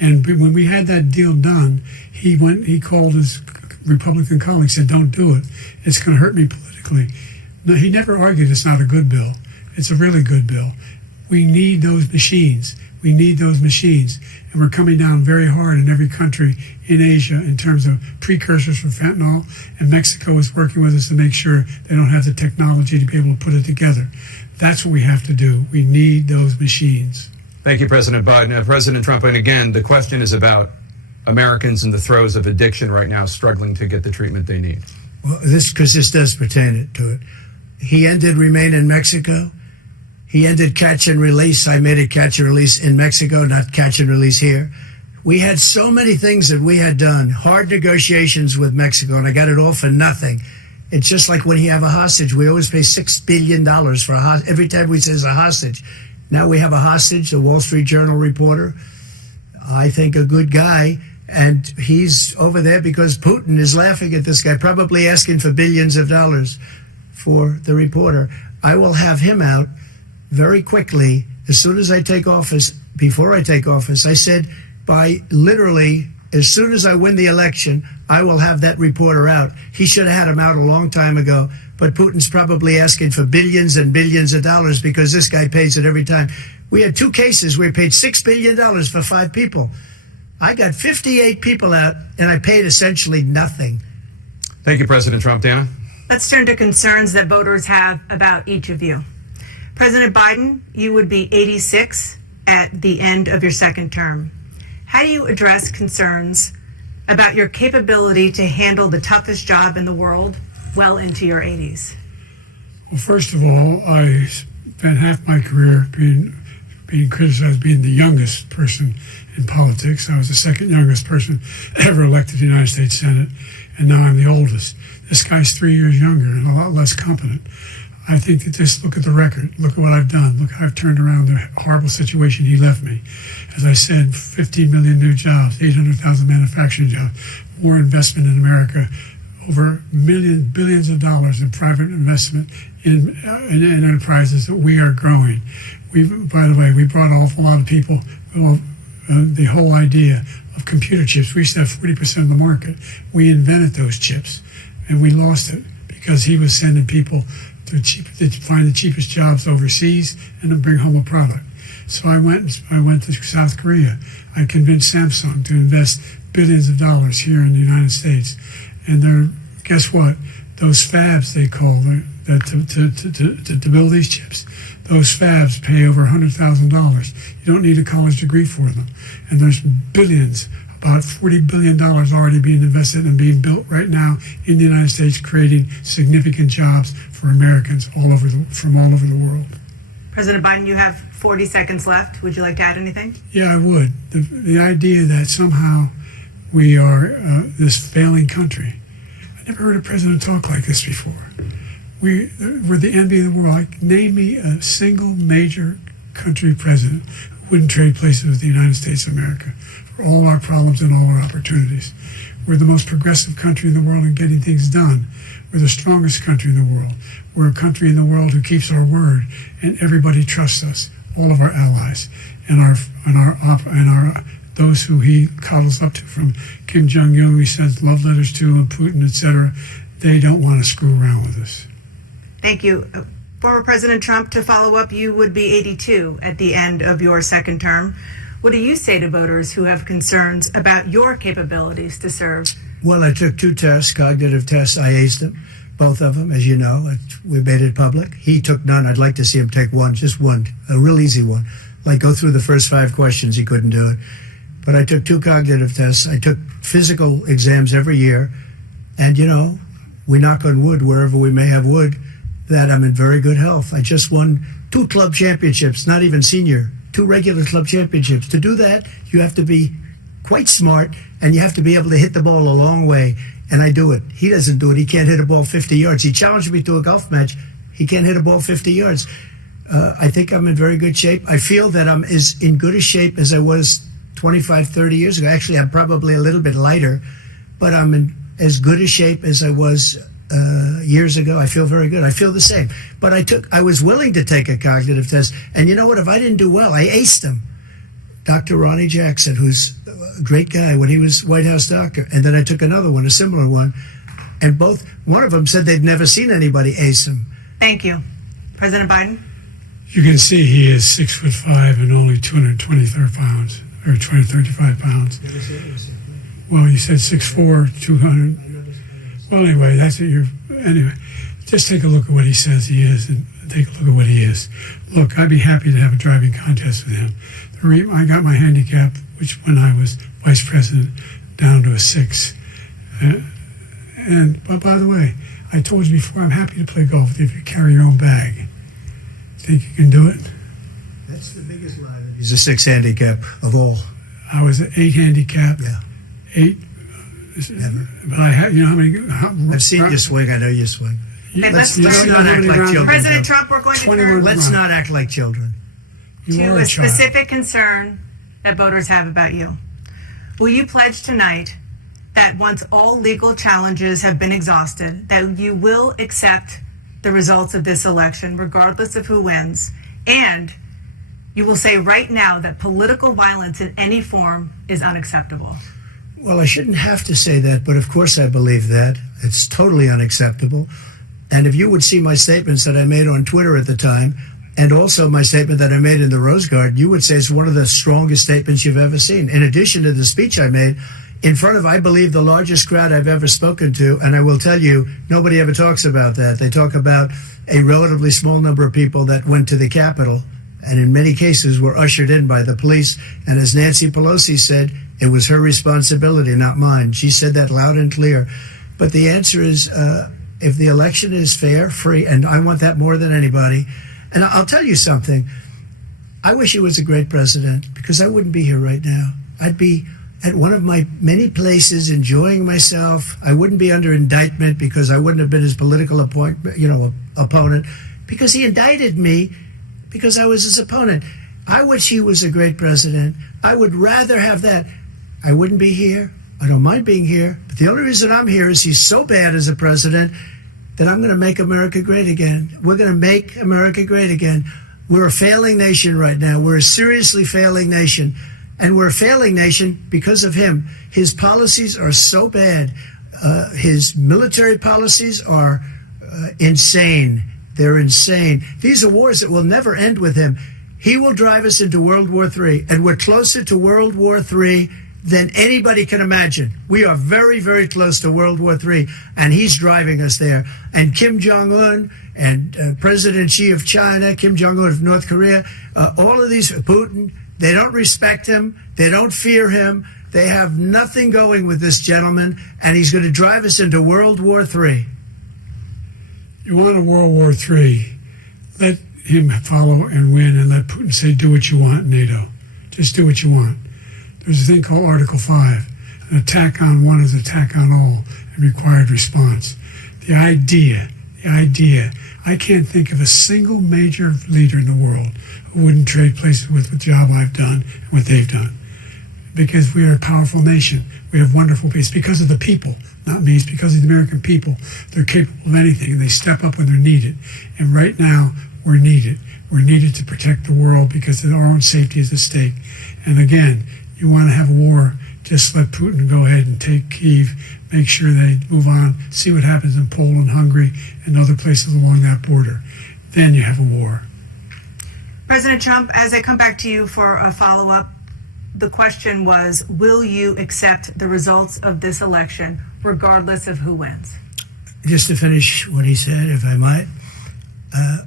And when we had that deal done, he called his Republican colleagues, said, "Don't do it. It's going to hurt me politically." No, he never argued it's not a good bill. It's a really good bill. We need those machines. We need those machines. And we're coming down very hard in every country in Asia in terms of precursors for fentanyl. And Mexico is working with us to make sure they don't have the technology to be able to put it together. That's what we have to do. We need those machines. Thank you, President Biden. President Trump, and again, the question is about Americans in the throes of addiction right now, struggling to get the treatment they need. Well, this does pertain to it. He ended Remain in Mexico. He ended catch and release. I made it catch and release in Mexico, not catch and release here. We had so many things that we had done, hard negotiations with Mexico, and I got it all for nothing. It's just like when you have a hostage. We always pay $6 billion for a hostage. Every time we say a hostage. Now we have a hostage, a Wall Street Journal reporter, I think a good guy, and he's over there because Putin is laughing at this guy, probably asking for billions of dollars for the reporter. I will have him out very quickly as soon as I take office. Before I take office, I said by literally as soon as I win the election, I will have that reporter out. He should have had him out a long time ago, but Putin's probably asking for billions and billions of dollars because this guy pays it every time. We had 2 cases where we paid $6 billion for 5 people. I got 58 people out, and I paid essentially nothing. Thank you, President Trump. Dana? Let's turn to concerns that voters have about each of you. President Biden, you would be 86 at the end of your second term. How do you address concerns about your capability to handle the toughest job in the world well into your 80s? Well, first of all, I spent half my career being criticized being the youngest person in politics. I was the second youngest person ever elected to the United States Senate, and now I'm the oldest. This guy's 3 years younger and a lot less competent. I think that just look at the record. Look at what I've done. Look how I've turned around the horrible situation he left me. As I said, 15 million new jobs, 800,000 manufacturing jobs, more investment in America, over billions of dollars in private investment in enterprises that we are growing. By the way, we brought an awful lot of people. The whole idea of computer chips, we used to have 40% of the market. We invented those chips, and we lost it because he was sending people to find the cheapest jobs overseas and to bring home a product. So I went to South Korea. I convinced Samsung to invest billions of dollars here in the United States. And guess what? Those fabs, they call them, to build these chips, those fabs pay over $100,000. You don't need a college degree for them. And there's billions, about $40 billion already being invested and being built right now in the United States, creating significant jobs for Americans from all over the world. President Biden, you have 40 seconds left. Would you like to add anything? Yeah, I would. The idea that somehow we are this failing country. I never heard a president talk like this before. We're the envy of the world. Name me a single major country president who wouldn't trade places with the United States of America for all our problems and all our opportunities. We're the most progressive country in the world in getting things done. We're the strongest country in the world. We're a country in the world who keeps our word, and everybody trusts us. All of our allies and those who he coddles up to, from Kim Jong-un, who he sends love letters to, and Putin, etc. They don't want to screw around with us. Thank you. Former President Trump, to follow up, you would be 82 at the end of your second term. What do you say to voters who have concerns about your capabilities to serve Well, I took 2 tests, cognitive tests. I aced them, both of them, as you know. We made it public. He took none. I'd like to see him take one, just one, a real easy one. Like go through the first 5 questions. He couldn't do it. But I took 2 cognitive tests. I took physical exams every year. And, you know, we knock on wood wherever we may have wood, that I'm in very good health. I just won 2 club championships, not even senior, 2 regular club championships. To do that, you have to be quite smart, and you have to be able to hit the ball a long way, and I do it. He doesn't do it. He can't hit a ball 50 yards. He challenged me to a golf match. He can't hit a ball 50 yards. I think I'm in very good shape. I feel that I'm as in good a shape as I was 25, 30 years ago. Actually, I'm probably a little bit lighter, but I'm in as good a shape as I was years ago. I feel very good. I feel the same. But I was willing to take a cognitive test, and you know what? If I didn't do well, I aced them. Dr. Ronnie Jackson, who's a great guy when he was White House doctor. And then I took another one, a similar one. And one of them said they'd never seen anybody ace him. Thank you. President Biden? You can see he is 6'5" and only 223 pounds, or 235 pounds. Well, you said 6'4", 200. Well, anyway, that's it. Anyway, just take a look at what he says he is, and take a look at what he is. Look, I'd be happy to have a driving contest with him. I got my handicap, which when I was vice president, down to a 6. But by the way, I told you before, I'm happy to play golf if you carry your own bag. Think you can do it? That's the biggest lie. He's a 6 handicap of all. I was an 8 handicap. Yeah. 8. Never. But I had, you know how many? I've seen you swing. I know you swing. Hey, let's not act like children. President Trump, we're going to turn Let's not act like children. to a specific concern that voters have about you. Will you pledge tonight that once all legal challenges have been exhausted, that you will accept the results of this election, regardless of who wins, and you will say right now that political violence in any form is unacceptable? Well, I shouldn't have to say that, but of course I believe that. It's totally unacceptable. And if you would see my statements that I made on Twitter at the time, and also my statement that I made in the Rose Garden, you would say it's one of the strongest statements you've ever seen. In addition to the speech I made in front of, I believe, the largest crowd I've ever spoken to. And I will tell you, nobody ever talks about that. They talk about a relatively small number of people that went to the Capitol, and in many cases were ushered in by the police. And as Nancy Pelosi said, it was her responsibility, not mine. She said that loud and clear. But the answer is, if the election is fair, free, and I want that more than anybody. And I'll tell you something. I wish he was a great president, because I wouldn't be here right now. I'd be at one of my many places enjoying myself. I wouldn't be under indictment because I wouldn't have been his political opponent, because he indicted me because I was his opponent. I wish he was a great president. I would rather have that. I wouldn't be here. I don't mind being here. But the only reason I'm here is he's so bad as a president that I'm going to make America great again. We're going to make America great again. We're a failing nation right now. We're a seriously failing nation. And we're a failing nation because of him. His policies are so bad. His military policies are insane. They're insane. These are wars that will never end with him. He will drive us into World War III, and we're closer to World War III than anybody can imagine. We are very, very close to World War III, and he's driving us there. And Kim Jong-un and President Xi of China, Kim Jong-un of North Korea, all of these, Putin, they don't respect him. They don't fear him. They have nothing going with this gentleman, and he's going to drive us into World War III. You want a World War III, let him follow and win, and let Putin say, do what you want, NATO. Just do what you want. There's a thing called Article 5. An attack on one is an attack on all, and required response. The idea, I can't think of a single major leader in the world who wouldn't trade places with the job I've done and what they've done. Because we are a powerful nation. We have wonderful people. It's because of the people, not me. It's because of the American people. They're capable of anything, and they step up when they're needed. And right now, we're needed. We're needed to protect the world because our own safety is at stake. And again, you want to have a war, just let Putin go ahead and take Kyiv, make sure they move on, see what happens in Poland, Hungary, and other places along that border. Then you have a war. President Trump, as I come back to you for a follow-up, The question was, will you accept the results of this election, regardless of who wins? Just to finish what he said, if I might,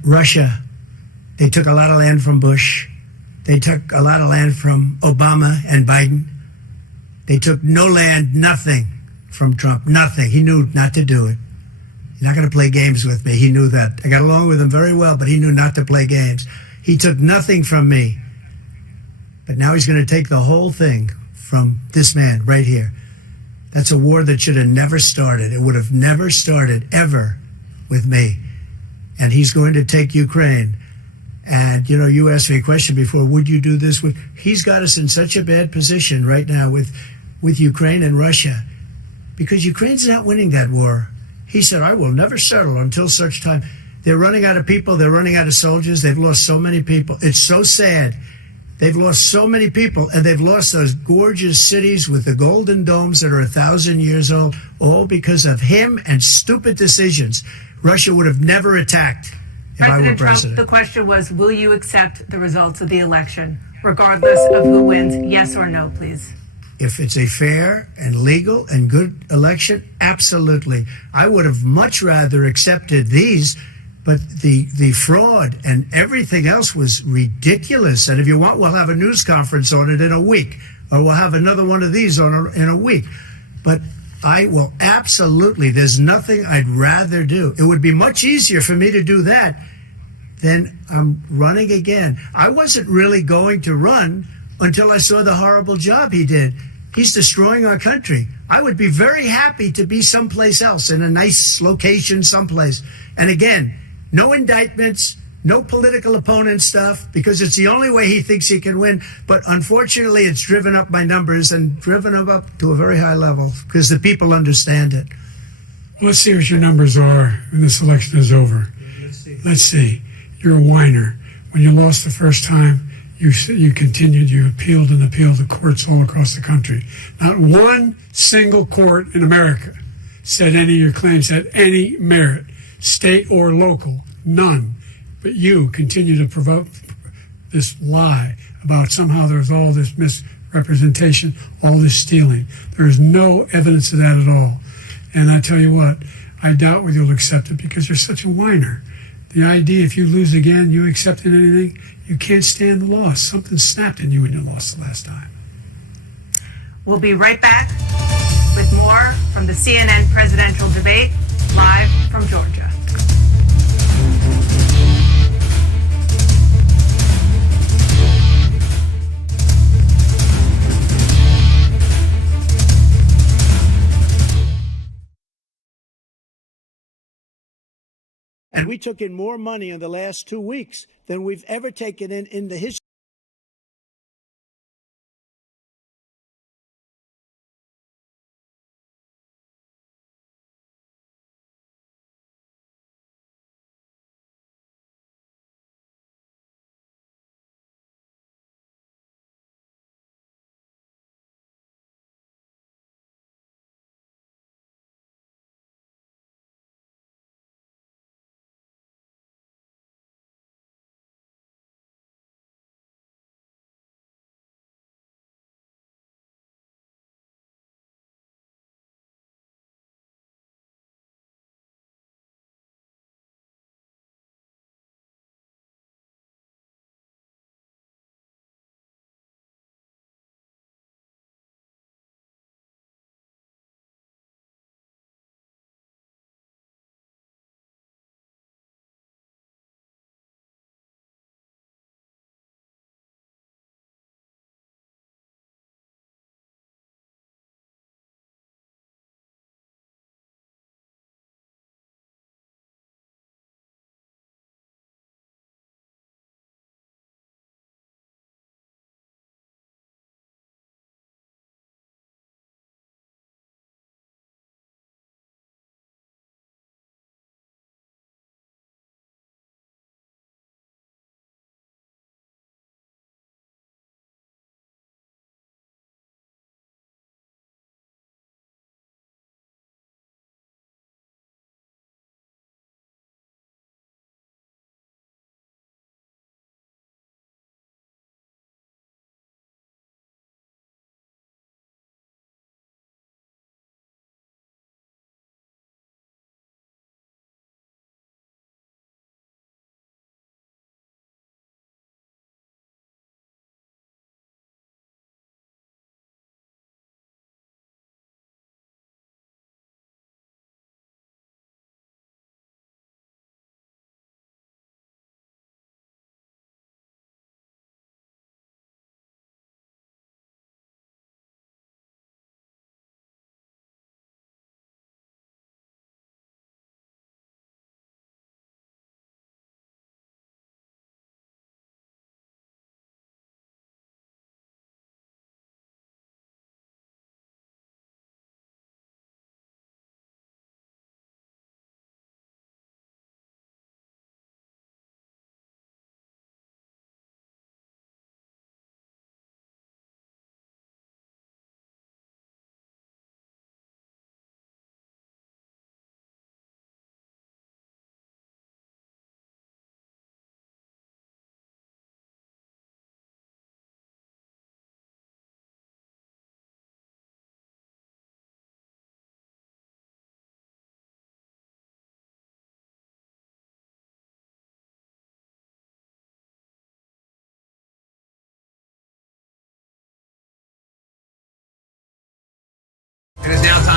Russia, they took a lot of land from Bush. They took a lot of land from Obama and Biden. They took no land, nothing from Trump, nothing. He knew not to do it. He's not going to play games with me. He knew that. I got along with him very well, but he knew not to play games. He took nothing from me. But now he's going to take the whole thing from this man right here. That's a war that should have never started. It would have never started ever with me. And he's going to take Ukraine. And, you know, you asked me a question before, would you do this? He's got us in such a bad position right now with Ukraine and Russia, because Ukraine's not winning that war. He said, I will never settle until such time. They're running out of people. They're running out of soldiers. They've lost so many people. It's so sad. They've lost so many people, and they've lost those gorgeous cities with the golden domes that are 1,000 years old, all because of him and stupid decisions. Russia would have never attacked if I were president. Trump, the question was, will you accept the results of the election, regardless of who wins? Yes or no, please. If it's a fair and legal and good election, absolutely. I would have much rather accepted these, but the fraud and everything else was ridiculous. And if you want, we'll have a news conference on it in a week, or we'll have another one of these in a week. But I will absolutely, there's nothing I'd rather do. It would be much easier for me to do that than I'm running again. I wasn't really going to run until I saw the horrible job he did. He's destroying our country. I would be very happy to be someplace else, in a nice location someplace. And again, no indictments, no political opponent stuff, because it's the only way he thinks he can win. But unfortunately, it's driven up my numbers and driven them up to a very high level because the people understand it. Well, let's see what your numbers are when this election is over. Let's see. You're a whiner. When you lost the first time, you continued, you appealed and appealed to courts all across the country. Not one single court in America said any of your claims had any merit, state or local, none. But you continue to provoke this lie about somehow there's all this misrepresentation, all this stealing. There is no evidence of that at all. And I tell you what, I doubt whether you'll accept it because you're such a whiner. The idea, if you lose again, you accepting anything, you can't stand the loss. Something snapped in you when you lost the last time. We'll be right back with more from the CNN presidential debate, live from Georgia. And we took in more money in the last 2 weeks than we've ever taken in the history.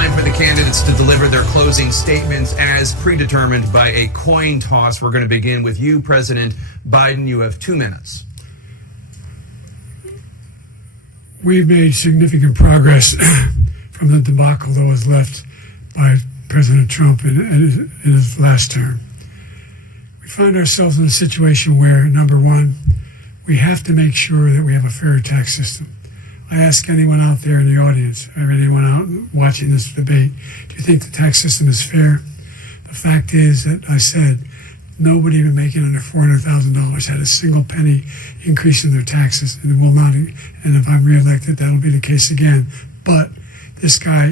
time for the candidates to deliver their closing statements as predetermined by a coin toss. We're going to begin with you, President Biden. You have 2 minutes. We've made significant progress from the debacle that was left by President Trump in his last term. We find ourselves in a situation where, number one, we have to make sure that we have a fair tax system. I ask anyone out there in the audience, or anyone out watching this debate, do you think the tax system is fair? The fact is that I said nobody even making under $400,000 had a single penny increase in their taxes, and will not. And if I'm reelected, that'll be the case again. But this guy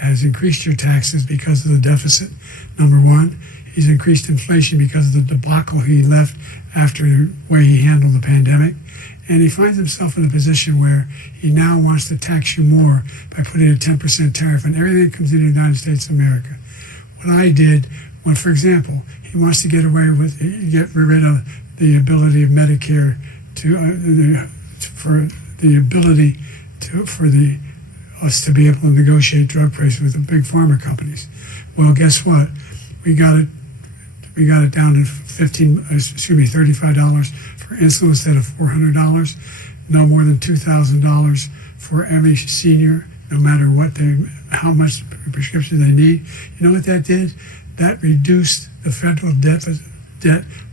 has increased your taxes because of the deficit. Number one, he's increased inflation because of the debacle he left after the way he handled the pandemic. And he finds himself in a position where he now wants to tax you more by putting a 10% tariff on everything that comes into the United States of America. What I did, when, for example, he wants to get rid of the ability of Medicare for us to be able to negotiate drug prices with the big pharma companies. Well, guess what? We got it down to $35 for insulin instead of $400. No more than $2,000 for every senior, no matter how much prescription they need. You know what that did? That reduced the federal debt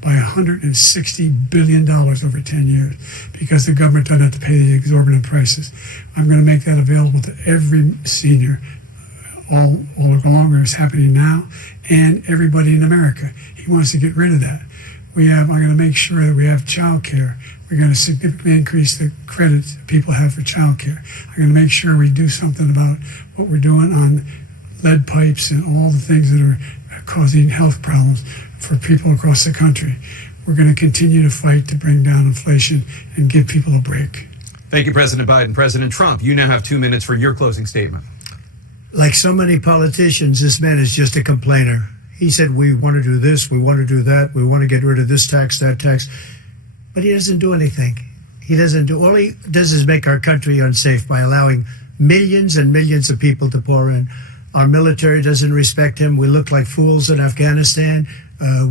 by $160 billion over 10 years because the government doesn't have to pay the exorbitant prices. I'm going to make that available to every senior all along where it's happening now, and everybody in America. He wants to get rid of that. I'm going to make sure that we have child care. We're going to significantly increase the credits people have for child care. I'm going to make sure we do something about what we're doing on lead pipes and all the things that are causing health problems for people across the country. We're going to continue to fight to bring down inflation and give people a break. Thank you, President Biden. President Trump, you now have 2 minutes for your closing statement. Like so many politicians, this man is just a complainer. He said, we want to do this, we want to do that, we want to get rid of this tax, that tax. But he doesn't do anything. All he does is make our country unsafe by allowing millions and millions of people to pour in. Our military doesn't respect him. We look like fools in Afghanistan.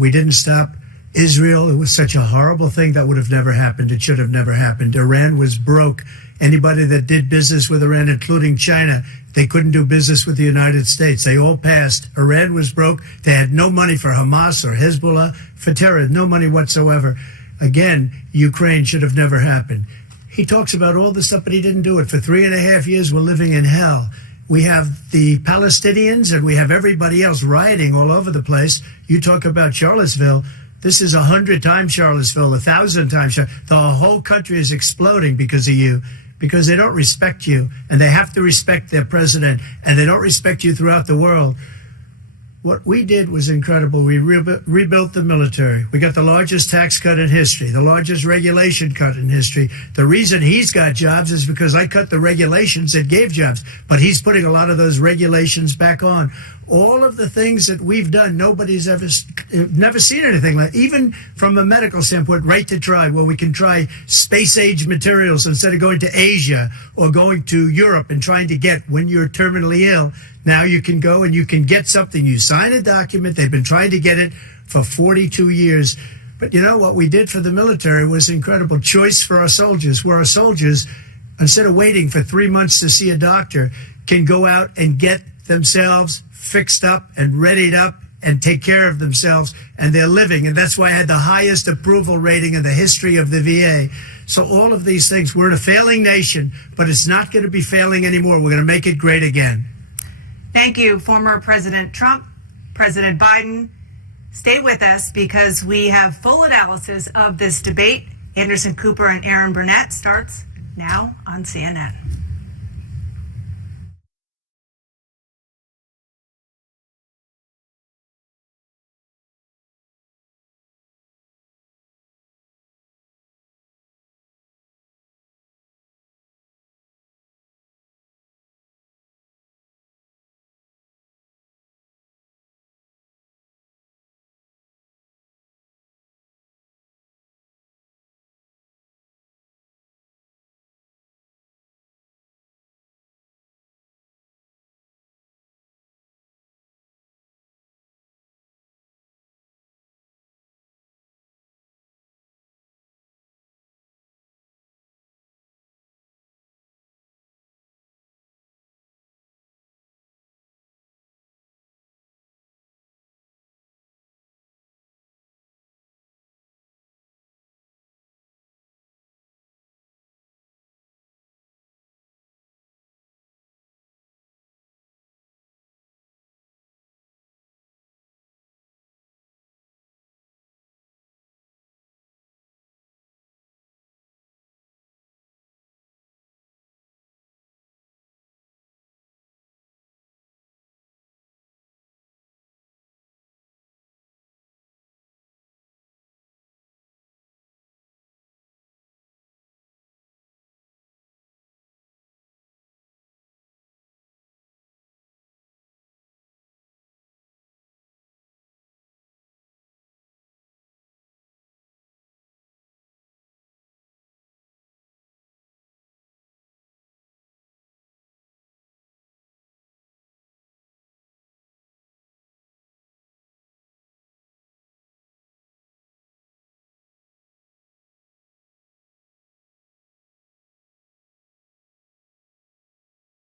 We didn't stop Israel. It was such a horrible thing that would have never happened. It should have never happened. Iran was broke. Anybody that did business with Iran, including China, they couldn't do business with the United States. They all passed. Iran was broke. They had no money for Hamas or Hezbollah, for terror, no money whatsoever. Again, Ukraine should have never happened. He talks about all this stuff, but he didn't do it. For 3.5 years, we're living in hell. We have the Palestinians and we have everybody else rioting all over the place. You talk about Charlottesville. This is 100 times Charlottesville, 1,000 times. The whole country is exploding because of you, because they don't respect you, and they have to respect their president, and they don't respect you throughout the world. What we did was incredible. We rebuilt the military. We got the largest tax cut in history, the largest regulation cut in history. The reason he's got jobs is because I cut the regulations that gave jobs, but he's putting a lot of those regulations back on. All of the things that we've done, nobody's never seen anything like, even from a medical standpoint, right to try, where we can try space-age materials instead of going to Asia or going to Europe and trying to get, when you're terminally ill, now you can go and you can get something. You sign a document. They've been trying to get it for 42 years. But you know what we did for the military was incredible. Choice for our soldiers, where our soldiers, instead of waiting for 3 months to see a doctor, can go out and get themselves fixed up and readied up and take care of themselves, and they're living. And that's why I had the highest approval rating in the history of the VA. So all of these things, we're in a failing nation, but it's not going to be failing anymore. We're going to make it great again. Thank you, former President Trump, President Biden. Stay with us because we have full analysis of this debate. Anderson Cooper and Aaron Burnett starts now on CNN.